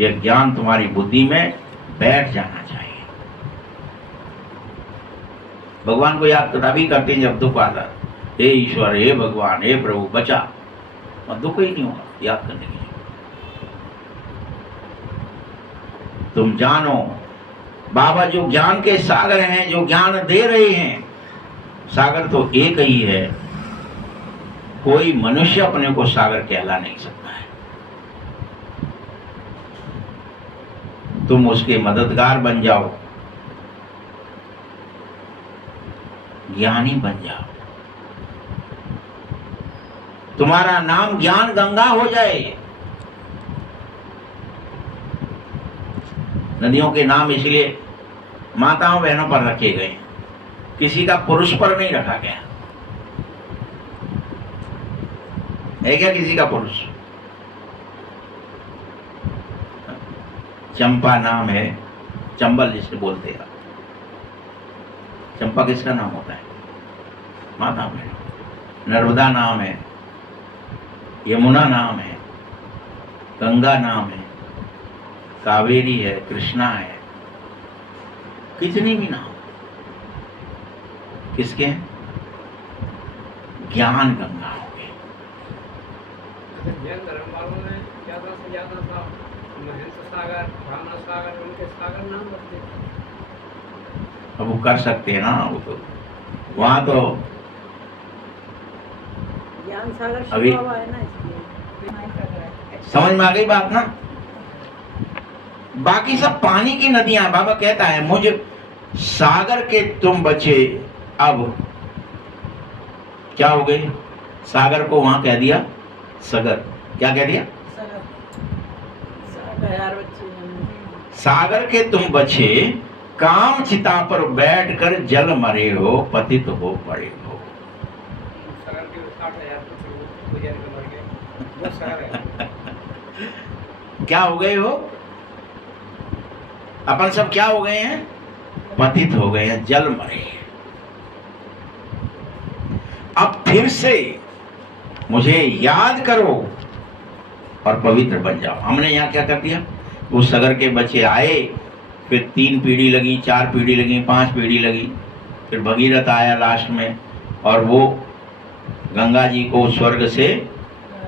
यह ज्ञान तुम्हारी बुद्धि में बैठ जाना चाहिए। भगवान को याद तभी करते हैं जब दुख आता है, हे ईश्वर, हे भगवान, हे प्रभु बचा, और दुख ही नहीं होगा याद करने के लिए। तुम जानो बाबा जो ज्ञान के सागर हैं, जो ज्ञान दे रहे हैं, सागर तो एक ही है। कोई मनुष्य अपने को सागर कहला नहीं सकता है। तुम उसके मददगार बन जाओ, ज्ञानी बन जाओ, तुम्हारा नाम ज्ञान गंगा हो जाए। नदियों के नाम इसलिए माताओं बहनों पर रखे गए, किसी का पुरुष पर नहीं रखा गया है। क्या किसी का पुरुष? चंपा नाम है, चंबल जिसे बोलते हैं। चंपा किसका नाम होता है? माता बहनों। नर्मदा नाम है, यमुना नाम है, गंगा नाम है, कावेरी है, कृष्णा है, कितनी भी नाम किसके हैं? ज्ञान गंगा हो गए। जैन धर्म वालों ने ज़्यादा से ज़्यादा था महंत सागर, भावना सागर, उनके सागर नाम रखते थे। अब वो कर सकते हैं ना, वो तो वहाँ तो ज्ञान सागर अभी- शिवा हुआ है ना, इसलिए नहीं कर रहा है। समझ में आ गई बात ना। बाकी सब पानी की नदियां, बाबा कहता है मुझ सागर के तुम बचे। अब क्या हो गई, सागर को वहां कह दिया सगर, क्या कह दिया, सागर यार बच्चे हैं। सागर के तुम बचे, काम चिता पर बैठकर जल मरे हो, पतित हो पड़े हो। सागर के 60,000 कुछ गुजर के मर गए, वो सागर है। क्या हो गए हो, अपन सब क्या हो गए हैं, पतित हो गए हैं, जल मरे। अब फिर से मुझे याद करो और पवित्र बन जाओ। हमने यहाँ क्या कर दिया, वो सगर के बच्चे आए, फिर 3 पीढ़ी लगी, 4 पीढ़ी लगी, 5 पीढ़ी लगी, फिर भगीरथ आया लास्ट में, और वो गंगा जी को स्वर्ग से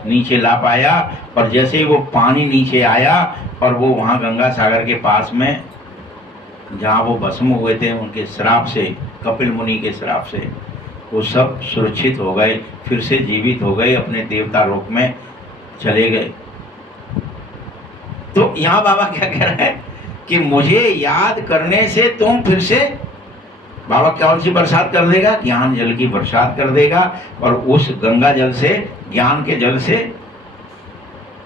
नीचे ला पाया। और जैसे ही वो पानी नीचे आया और वो वहाँ गंगा सागर के पास में जहाँ वो भस्म हुए थे, उनके श्राप से, कपिल मुनि के श्राप से, वो सब सुरक्षित हो गए, फिर से जीवित हो गए, अपने देवता लोक में चले गए। तो यहाँ बाबा क्या कह रहे हैं कि मुझे याद करने से तुम फिर से, बाबा कौन सी बरसात कर देगा, ज्ञान जल की बरसात कर देगा। और उस गंगा जल से, ज्ञान के जल से,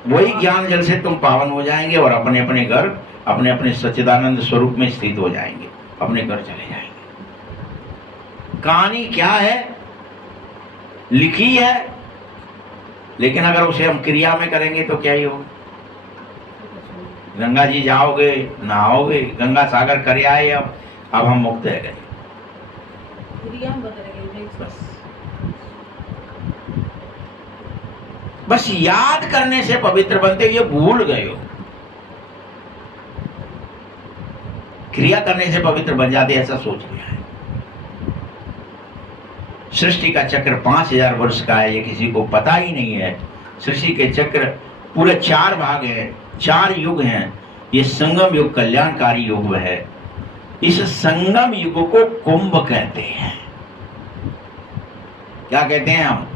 वही ज्ञान जल से तुम पावन हो जाएंगे और अपने अपने घर, अपने अपने सच्चिदानंद स्वरूप में स्थित हो जाएंगे, अपने घर चले जाएंगे। कहानी क्या है, लिखी है, लेकिन अगर उसे हम क्रिया में करेंगे तो क्या ही होगा। गंगा जी जाओगे, नहाओगे, गंगा सागर कर आए, अब हम मुक्त है गए। क्रिया में बदलेंगे बस याद करने से पवित्र बनते, ये भूल गए हो। क्रिया करने से पवित्र बन जाते, ऐसा सोच लिया है। सृष्टि का चक्र 5000 वर्ष का है, ये किसी को पता ही नहीं है। सृष्टि के चक्र पूरे 4 भाग हैं, 4 युग हैं। ये संगम युग कल्याणकारी युग है। इस संगम युग को कुंभ कहते हैं। क्या कहते हैं हम,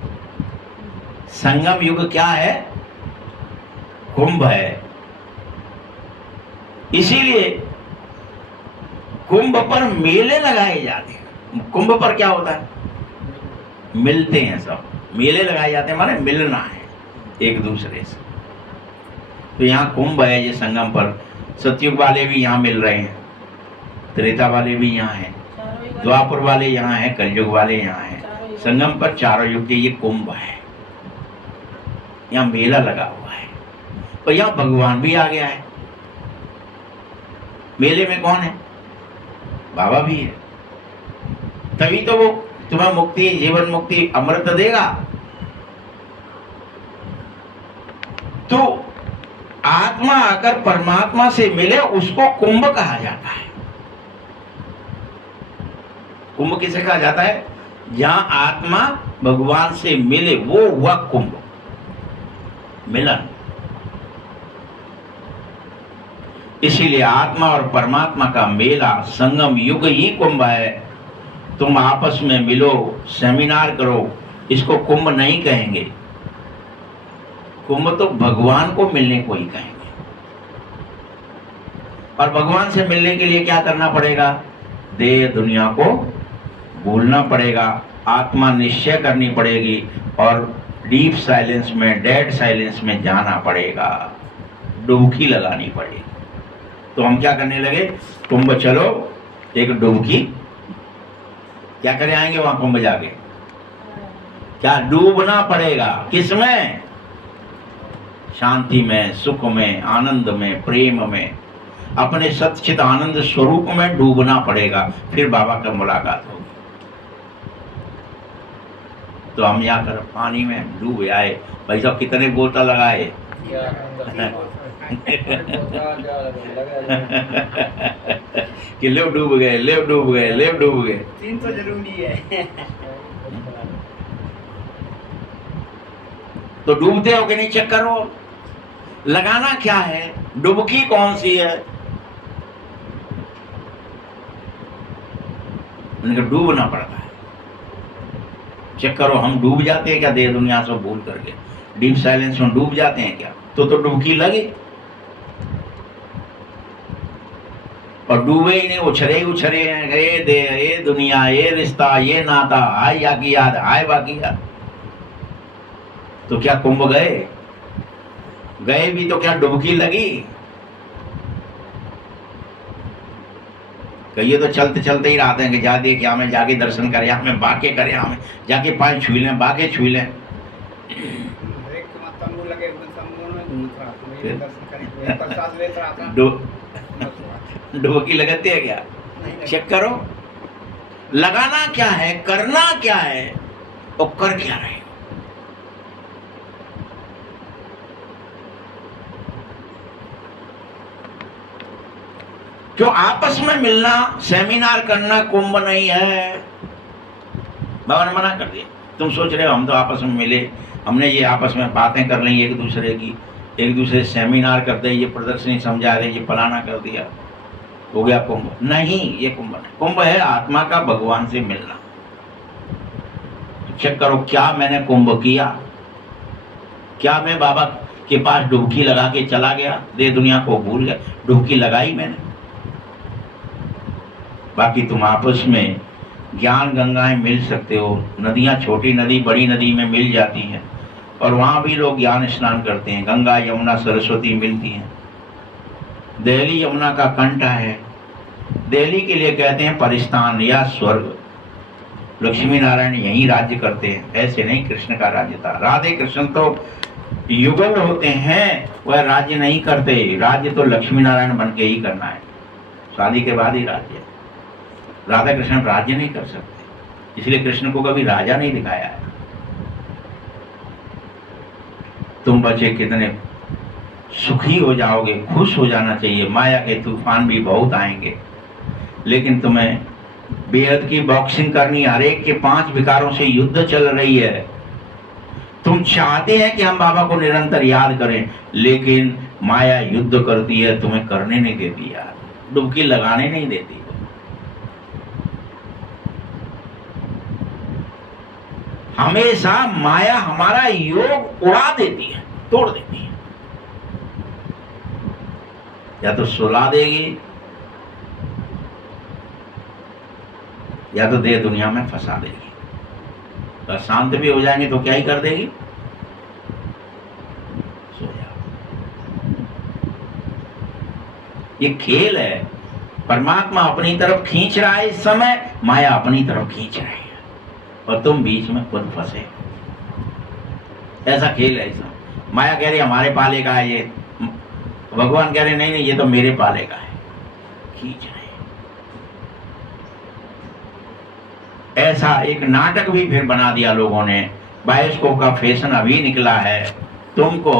संगम युग क्या है, कुंभ है। इसीलिए कुंभ पर मेले लगाए जाते हैं। कुंभ पर क्या होता है, मिलते हैं सब, मेले लगाए जाते हैं, माने मिलना है एक दूसरे से। तो यहाँ कुंभ है, ये संगम पर सतयुग वाले भी यहाँ मिल रहे हैं, त्रेता वाले भी यहाँ हैं, द्वापर वाले यहाँ हैं, कलयुग वाले यहाँ हैं। संगम पर चारों युग के ये कुंभ है, यहाँ मेला लगा हुआ है। और यहाँ भगवान भी आ गया है। मेले में कौन है, बाबा भी है। तभी तो वो तुम्हें मुक्ति, जीवन मुक्ति, अमृत देगा। तो आत्मा आकर परमात्मा से मिले, उसको कुंभ कहा जाता है। कुंभ किसे कहा जाता है, जहां आत्मा भगवान से मिले, वो हुआ कुंभ, मिलन। इसीलिए आत्मा और परमात्मा का मेला, संगम युग ही कुंभ है। तुम आपस में मिलो, सेमिनार करो, इसको कुंभ नहीं कहेंगे। कुंभ तो भगवान को मिलने को ही कहेंगे। और भगवान से मिलने के लिए क्या करना पड़ेगा, देह दुनिया को भूलना पड़ेगा, आत्मा निश्चय करनी पड़ेगी और डीप साइलेंस में, डेड साइलेंस में जाना पड़ेगा, डुबकी लगानी पड़ेगी। तो हम क्या करने लगे, कुंभ चलो एक डुबकी, क्या करे आएंगे वहां कुंभ जाके, क्या डूबना पड़ेगा, किसमें, शांति में, सुख में, आनंद में, प्रेम में, अपने सच्चित आनंद स्वरूप में डूबना पड़ेगा, फिर बाबा का मुलाकात होगी। तो हम यहाँ कर पानी में डूब आए। भाई साहब कितने गोता लगाए कि ले डूब गए, ले डूब गए, ले डूब गए। 3 तो जरूरी है। तो डूबते हो कि नहीं, चेक करो। लगाना क्या है, डुबकी कौन सी है? उनका डूबना पड़ता है। चेक करो, हम डूब जाते हैं क्या देह दुनिया से भूल करके? डीप साइलेंस में डूब जाते हैं क्या? तो डुबकी लगी और डूबे ही नहीं, उछरे ही उछरे हैं। ये दे, ये दुनिया, ये रिश्ता, ये नाता, हाय या की याद, हाय बाकी याद। तो क्या कुंभ गए? गए भी तो क्या डुबकी लगी? कहिए तो चलते चलते ही रहते हैं कि जाते क्या हमें जाके दर्शन करें, हमें बाके करें, हमें जाके पाँव छू लें, बाके छू लें। एक तंबू लगे हुए, तंबू में घूम रहा था, मैं दर्शन करें, एक सांस लेता रहा था। डुबकी लगाते हैं क्या? चेक करो, लगाना क्या है, करना क्या है और कर क्या रहे। क्यों आपस में मिलना, सेमिनार करना कुंभ नहीं है। बाबा ने मना कर दिया। तुम सोच रहे हो हम तो आपस में मिले, हमने ये आपस में बातें कर ली एक दूसरे की, एक दूसरे सेमिनार करते, ये प्रदर्शनी समझा रहे, ये फलाना कर दिया, हो गया कुंभ? नहीं, ये कुंभ नहीं। कुंभ है आत्मा का भगवान से मिलना। चेक करो, क्या मैंने कुंभ किया? क्या मैं बाबा के पास डुबकी लगा के चला गया, दे दुनिया को भूल गया? डुबकी लगाई मैंने। बाकी तुम आपस में ज्ञान गंगाएं मिल सकते हो, नदियां छोटी नदी बड़ी नदी में मिल जाती हैं और वहां भी लोग ज्ञान स्नान करते हैं। गंगा यमुना सरस्वती मिलती हैं। दिल्ली यमुना का कंठा है। दिल्ली के लिए कहते हैं परिस्थान या स्वर्ग। लक्ष्मी नारायण यहीं राज्य करते हैं, ऐसे नहीं कृष्ण का राज्य था। राधे कृष्ण तो युगल होते हैं, वह राज्य नहीं करते। राज्य तो लक्ष्मी नारायण बन के ही करना है, शादी के बाद ही राज्य। राधा कृष्ण राज्य नहीं कर सकते, इसलिए कृष्ण को कभी राजा नहीं दिखाया है। तुम बच्चे कितने सुखी हो जाओगे, खुश हो जाना चाहिए। माया के तूफान भी बहुत आएंगे, लेकिन तुम्हें बेहद की बॉक्सिंग करनी। हर एक के 5 विकारों से युद्ध चल रही है। तुम चाहते हैं कि हम बाबा को निरंतर याद करें, लेकिन माया युद्ध करती है, तुम्हें करने नहीं देती यार, डुबकी लगाने नहीं देती। हमेशा माया हमारा योग उड़ा देती है, तोड़ देती है। या तो सुला देगी या तो देह दुनिया में फंसा देगी। तो शांत भी हो जाएंगे तो क्या ही कर देगी, सो जाओ। ये खेल है। परमात्मा अपनी तरफ खींच रहा है इस समय, माया अपनी तरफ खींच रही है और तुम बीच में खुद फंसे। ऐसा खेल है इसमें। माया कह रही हमारे पाले का है ये, भगवान कह रहे नहीं नहीं ये तो मेरे पाले का है, खींच रहे। ऐसा एक नाटक भी फिर बना दिया लोगों ने। बायोस्कोप का फैशन अभी निकला है। तुमको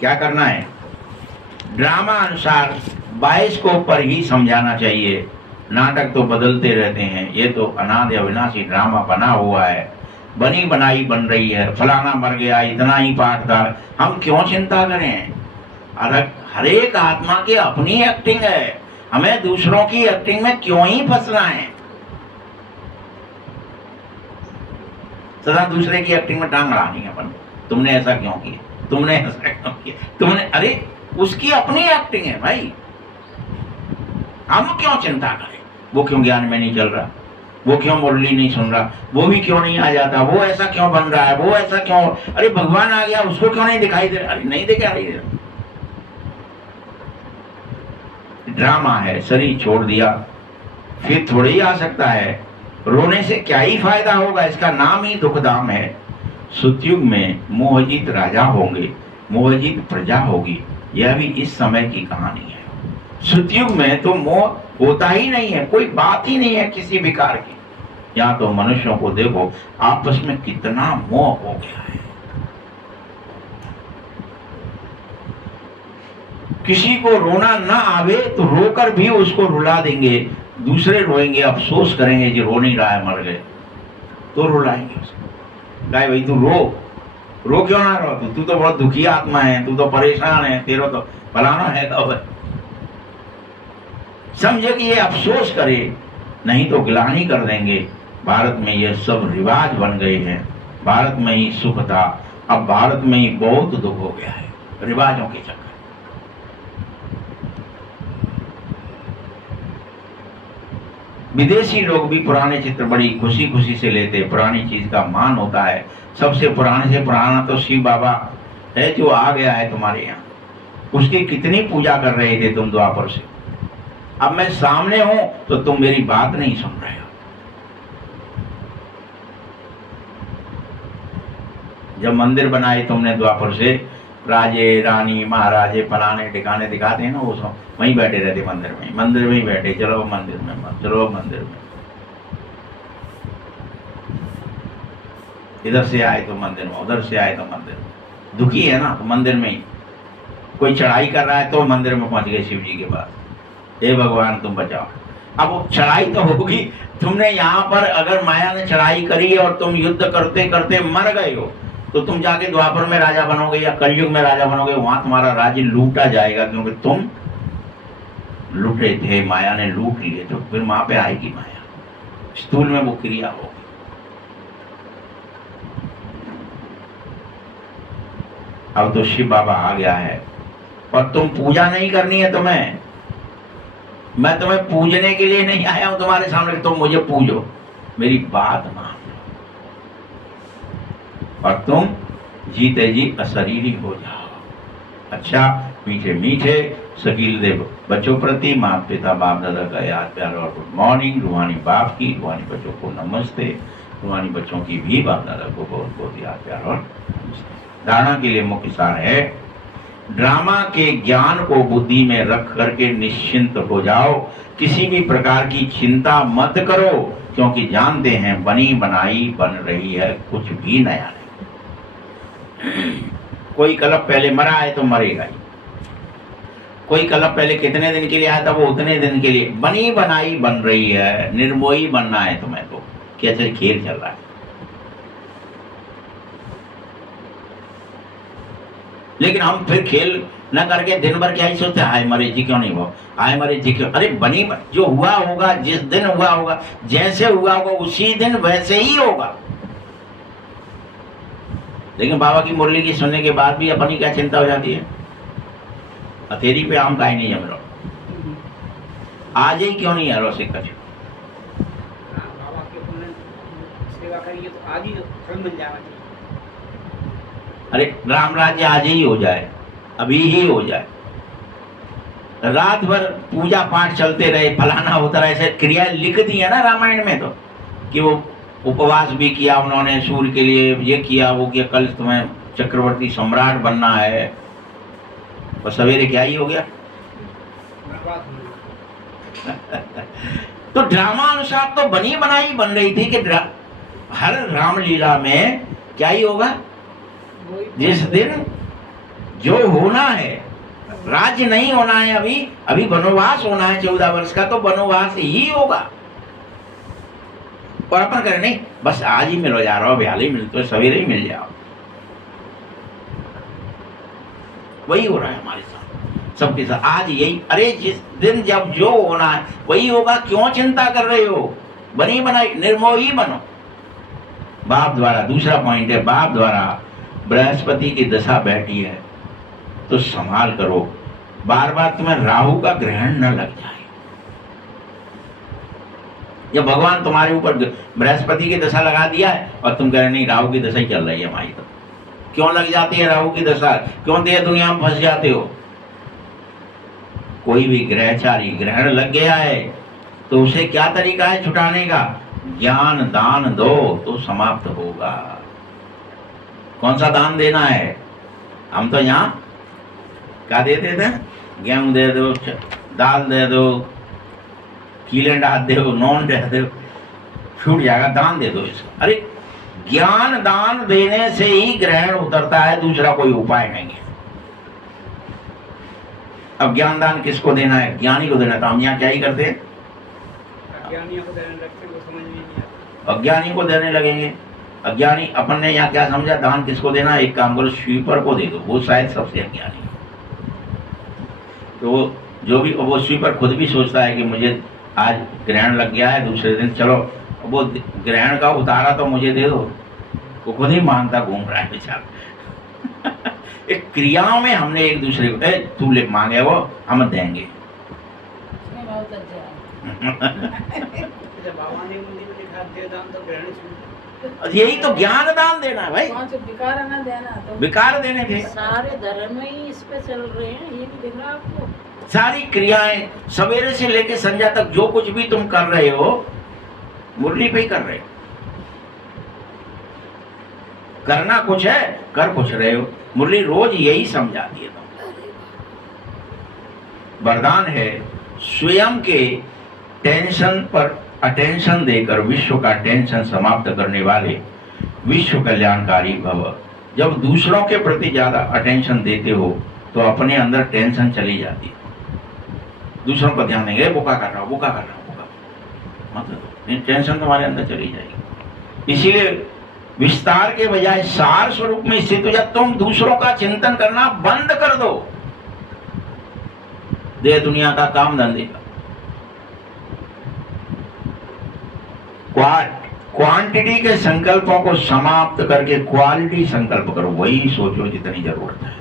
क्या करना है, ड्रामा अनुसार बायोस्कोप पर ही समझाना चाहिए। नाटक तो बदलते रहते हैं, ये तो अनादि अविनाशी ड्रामा बना हुआ है, बनी बनाई बन रही है। फलाना मर गया, इतना ही पाठ था, हम क्यों चिंता करें? हर एक आत्मा की अपनी एक्टिंग है, हमें दूसरों की एक्टिंग में क्यों ही फंसना है? सदा दूसरे की एक्टिंग में टांग अड़ानी है अपन। तुमने ऐसा क्यों किया, तुमने ऐसा क्यों किया, तुमने, अरे उसकी अपनी एक्टिंग है भाई, हम क्यों चिंता करें? वो क्यों ज्ञान में नहीं चल रहा, वो क्यों मुरली नहीं सुन रहा, वो भी क्यों नहीं आ जाता, वो ऐसा क्यों बन रहा है, वो ऐसा क्यों, अरे भगवान आ गया उसको क्यों नहीं दिखाई दे रहा? अरे नहीं दिखाई दे रहा, ड्रामा है। शरीर छोड़ दिया फिर थोड़ी ही आ सकता है। रोने से क्या ही फायदा होगा, इसका नाम ही दुखधाम है। सतयुग में मोहजीत राजा होंगे, मोहजीत प्रजा होगी, यह भी इस समय की कहानी है। सतयुग में तो मोह होता ही नहीं है, कोई बात ही नहीं है किसी विकार की। यहाँ तो मनुष्यों को देखो आपस में कितना मोह हो गया है। किसी को रोना ना आवे तो रोकर भी उसको रुला देंगे, दूसरे रोएंगे, अफसोस करेंगे कि रो नहीं रहा है, मर गए, तो रुलाएंगे उसको। कहे भाई तू रो क्यों ना रो, तू तो बहुत दुखी आत्मा है, तू तो परेशान है, तेरा तो फलाना है। अब समझे कि ये अफसोस करे, नहीं तो गिलानी कर देंगे। भारत में ये सब रिवाज बन गए हैं। भारत में ही सुख था, अब भारत में ही बहुत दुख हो गया है रिवाजों के चक्कर। विदेशी लोग भी पुराने चित्र बड़ी खुशी खुशी से लेते, पुरानी चीज का मान होता है। सबसे पुराने से पुराना तो शिव बाबा है जो आ गया है तुम्हारे यहाँ, उसकी कितनी पूजा कर रहे थे तुम द्वापर से। अब मैं सामने हूं तो तुम मेरी बात नहीं सुन रहे हो। जब मंदिर बनाए तुमने द्वापर से, राजे रानी महाराजे फलाने ठिकाने दिखाते हैं ना, वो सब वहीं बैठे रहते मंदिर में ही बैठे, चलो मंदिर में, चलो मंदिर में। इधर से आए तो मंदिर में, उधर से आए तो मंदिर में। दुखी है ना तो मंदिर में ही। कोई चढ़ाई कर रहा है तो मंदिर में पहुंच गए शिव जी के पास, हे भगवान तुम बचाओ। अब वो चढ़ाई तो होगी, तुमने यहाँ पर अगर माया ने चढ़ाई करी और तुम युद्ध करते करते मर गए हो, तो तुम जाके द्वापर में राजा बनोगे या कलयुग में राजा बनोगे, वहां तुम्हारा राज्य लूटा जाएगा, क्योंकि तुम लूटे थे, माया ने लूट लिए। तो फिर वहां पे आएगी माया, स्थूल में वो क्रिया होगी। अब तो शिव बाबा आ गया है और तुम पूजा नहीं करनी है तुम्हें। मैं तुम्हें पूजने के लिए नहीं आया हूं तुम्हारे सामने, तुम मुझे पूजो, मेरी बात मान लो और तुम जीते जी अशरीरी हो जाओ। अच्छा मीठे मीठे सकील देव बच्चों प्रति माता पिता बाप दादा का याद प्यार और गुड मॉर्निंग। रूहानी बाप की, रूहानी बच्चों को नमस्ते, रूहानी बच्चों की भी बाप दादा को बहुत बहुत याद प्यार और नमस्ते। धारणा के लिए मुख्य सार है, ड्रामा के ज्ञान को बुद्धि में रख करके निश्चिंत हो जाओ। किसी भी प्रकार की चिंता मत करो, क्योंकि जानते हैं बनी बनाई बन रही है, कुछ भी नया नहीं। कोई कल्प पहले मरा है तो मरेगा ही। कोई कल्प पहले कितने दिन के लिए आया था, वो उतने दिन के लिए। बनी बनाई बन रही है, निर्मोही बनना है तुम्हें तो, क्या चल खेल चल रहा है। लेकिन हम फिर खेल न करके दिन भर क्या ही सोचते, हाय मरे जी क्यों नहीं हुआ, हाय मरे जी क्यों। अरे बनी जो हुआ होगा, जिस दिन हुआ होगा, जैसे हुआ होगा उसी दिन वैसे ही होगा। लेकिन बाबा की मुरली की सुनने के बाद भी अपनी क्या चिंता हो जाती है, हथेली पे आम काहे नहीं जम रहा, आज ही क्यों नहीं आ रहा सिक्का। बाबा की पुण्य सेवा करिए तो आज ही फल मिल जाएगा। अरे राम राज्य आज ही हो जाए, अभी ही हो जाए। रात भर पूजा पाठ चलते रहे, फलाना होता रहे, ऐसे क्रियाएं लिख दी है ना रामायण में, तो कि वो उपवास भी किया उन्होंने सूर्य के लिए, ये किया वो किया, कल तुम्हें चक्रवर्ती सम्राट बनना है, और सवेरे क्या ही हो गया। तो ड्रामा अनुसार तो बनी बनाई बन रही थी कि हर रामलीला में क्या ही होगा, जिस दिन जो होना है, राज्य नहीं होना है, अभी वनवास होना है 14 वर्ष का, तो वनवास ही होगा। और अपन करें नहीं बस आज ही मिलो जा रहा हो, ब्याल ही मिलते सवेरे ही मिल जाओ, वही हो रहा है हमारे साथ सबके साथ आज यही। अरे जिस दिन जब जो होना है वही होगा, क्यों चिंता कर रहे हो, बनी बनाई निर्मोही बनो बाप द्वारा। दूसरा पॉइंट है, बाप द्वारा बृहस्पति की दशा बैठी है तो संभाल करो, बार बार तुम्हें राहु का ग्रहण न लग जाए। जब भगवान तुम्हारे ऊपर बृहस्पति की दशा लगा दिया है और तुम कह रहे नहीं राहु की दशा ही चल रही है हमारी, तो क्यों लग जाती है राहु की दशा, क्यों देह दुनिया में फंस जाते हो। कोई भी ग्रहचारी ग्रहण लग गया है तो उसे क्या तरीका है छुटाने का, ज्ञान दान दो तो समाप्त होगा। कौन सा दान देना है, हम तो यहाँ क्या देते थे, गेहूं दे दो, दाल दे दो, कीले डाल दो, नॉन दे दो, छूट जाएगा, दान दे दो इसको। अरे ज्ञान दान देने से ही ग्रहण उतरता है, दूसरा कोई उपाय नहीं है। अब ज्ञान दान किसको देना है, ज्ञानी को देना, तो हम यहाँ क्या ही करते हैं, अज्ञानियों को देने लगते, वो समझ में नहीं आता। अज्ञानी को देने लगेंगे अज्ञानी अपन ने यहाँ क्या समझा, दान किसको देना, एक काम करो स्वीपर को दे दो, वो शायद सबसे अज्ञानी है। तो जो भी वो स्वीपर खुद भी सोचता है कि मुझे आज ग्रहण लग गया है, दूसरे दिन चलो वो ग्रहण का उतारा तो मुझे दे दो, वो खुद ही मांगता घूम रहा है बेचारा। एक क्रियाओं में हमने एक दूसरे को तू ले मांगे वो हम देंगे। इसमें बहुत अच्छा है। जब बाबा ने मुझे लिखा दे दान तो ग्रहण छूट। यही तो ज्ञान दान देना है भाई, कौन से विकार न देना तो विकार देने थे। सारे धर्म ही इस पे चल रहे हैं, ये भी दिख रहा है आपको। सारी क्रियाएं सवेरे से लेकर संध्या तक जो कुछ भी तुम कर रहे हो मुरली पे ही कर रहे हो। करना कुछ है, कर कुछ रहे हो। मुरली रोज यही समझाती है। वरदान है स्वयं के टेंशन पर अटेंशन देकर विश्व का टेंशन समाप्त करने वाले विश्व कल्याणकारी भव। जब दूसरों के प्रति ज्यादा अटेंशन देते हो तो अपने अंदर टेंशन चली जाती है। दूसरों पर ध्यान देंगे, वो क्या कर रहा हूं, वो क्या कर रहा हूं, वो क्या, मतलब टेंशन तुम्हारे अंदर चली जाएगी। इसीलिए विस्तार के बजाय सार स्वरूप में स्थित हो जा। तुम दूसरों का चिंतन करना बंद कर दो, दे दुनिया का काम धंधे का। क्वांटिटी के संकल्पों को समाप्त करके क्वालिटी संकल्प करो, वही सोचो जितनी जरूरत है।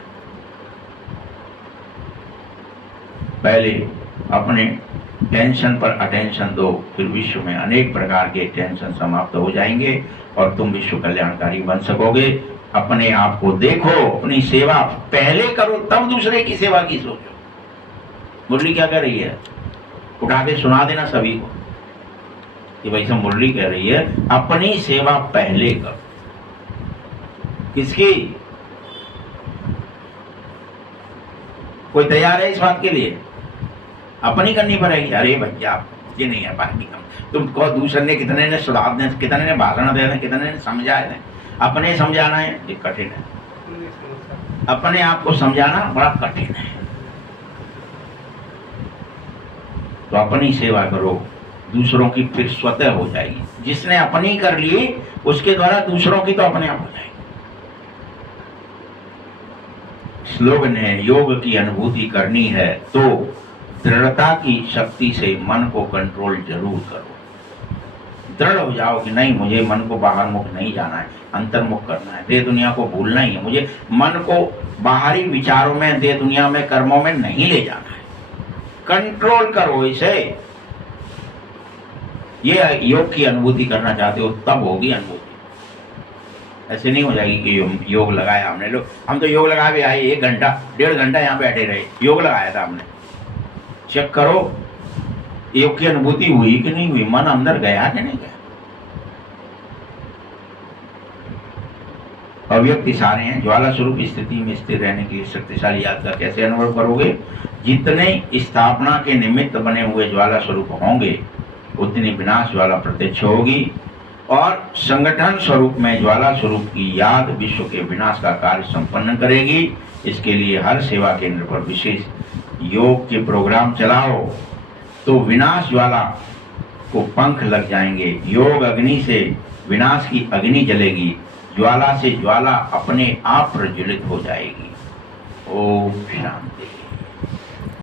पहले अपने टेंशन पर अटेंशन दो, फिर विश्व में अनेक प्रकार के टेंशन समाप्त हो जाएंगे और तुम विश्व कल्याणकारी बन सकोगे। अपने आप को देखो, अपनी सेवा पहले करो, तब दूसरे की सेवा की सोचो। मुरली क्या कह रही है, उठा के सुना देना सभी को कि भाई सब मुरली कह रही है अपनी सेवा पहले करो। किसकी? कोई तैयार है इस बात के लिए? अपनी करनी पड़ेगी। अरे भैया ये नहीं है बाकी हम, तुम कहो दूसरे ने, कितने ने सुधार दें, कितने ने भाषण दे दें, कितने ने समझाए दें, अपने समझाना है ये कठिन है। अपने आप को समझाना बड़ा कठिन है। तो अपनी सेवा करो, दूसरों की फिर स्वतः हो जाएगी। जिसने अपनी कर ली उसके द्वारा दूसरों की तो अपने आप हो जाएगी। स्लोगन है, योग की अनुभूति करनी है तो दृढ़ता की शक्ति से मन को कंट्रोल जरूर करो। दृढ़ हो जाओ कि नहीं, मुझे मन को बाहर मुख नहीं जाना है, अंतर्मुख करना है, दे दुनिया को भूलना ही है, मुझे मन को बाहरी विचारों में, दे दुनिया में, कर्मों में नहीं ले जाना है। कंट्रोल करो इसे। ये योग की अनुभूति करना चाहते हो तब होगी अनुभूति। ऐसे नहीं हो जाएगी कि योग लगाया हमने, लोग हम तो योग लगा के आए, 1 घंटा 1.5 घंटा यहाँ बैठे रहे, योग लगाया था हमने। चेक करो योग की अनुभूति हुई कि नहीं हुई, मन अंदर गया कि नहीं गया। अव्यक्त इशारे हैं। ज्वाला स्वरूप स्थिति में स्थिर रहने की शक्तिशाली याद का कैसे अनुभव करोगे? जितने स्थापना के निमित्त बने हुए ज्वाला स्वरूप होंगे उतनी विनाश ज्वाला प्रत्यक्ष होगी और संगठन स्वरूप में ज्वाला स्वरूप की याद विश्व के विनाश का कार्य संपन्न करेगी। इसके लिए हर सेवा केंद्र पर विशेष योग के प्रोग्राम चलाओ तो विनाश ज्वाला को पंख लग जाएंगे। योग अग्नि से विनाश की अग्नि जलेगी, ज्वाला से ज्वाला अपने आप प्रज्वलित हो जाएगी। ओम शांति।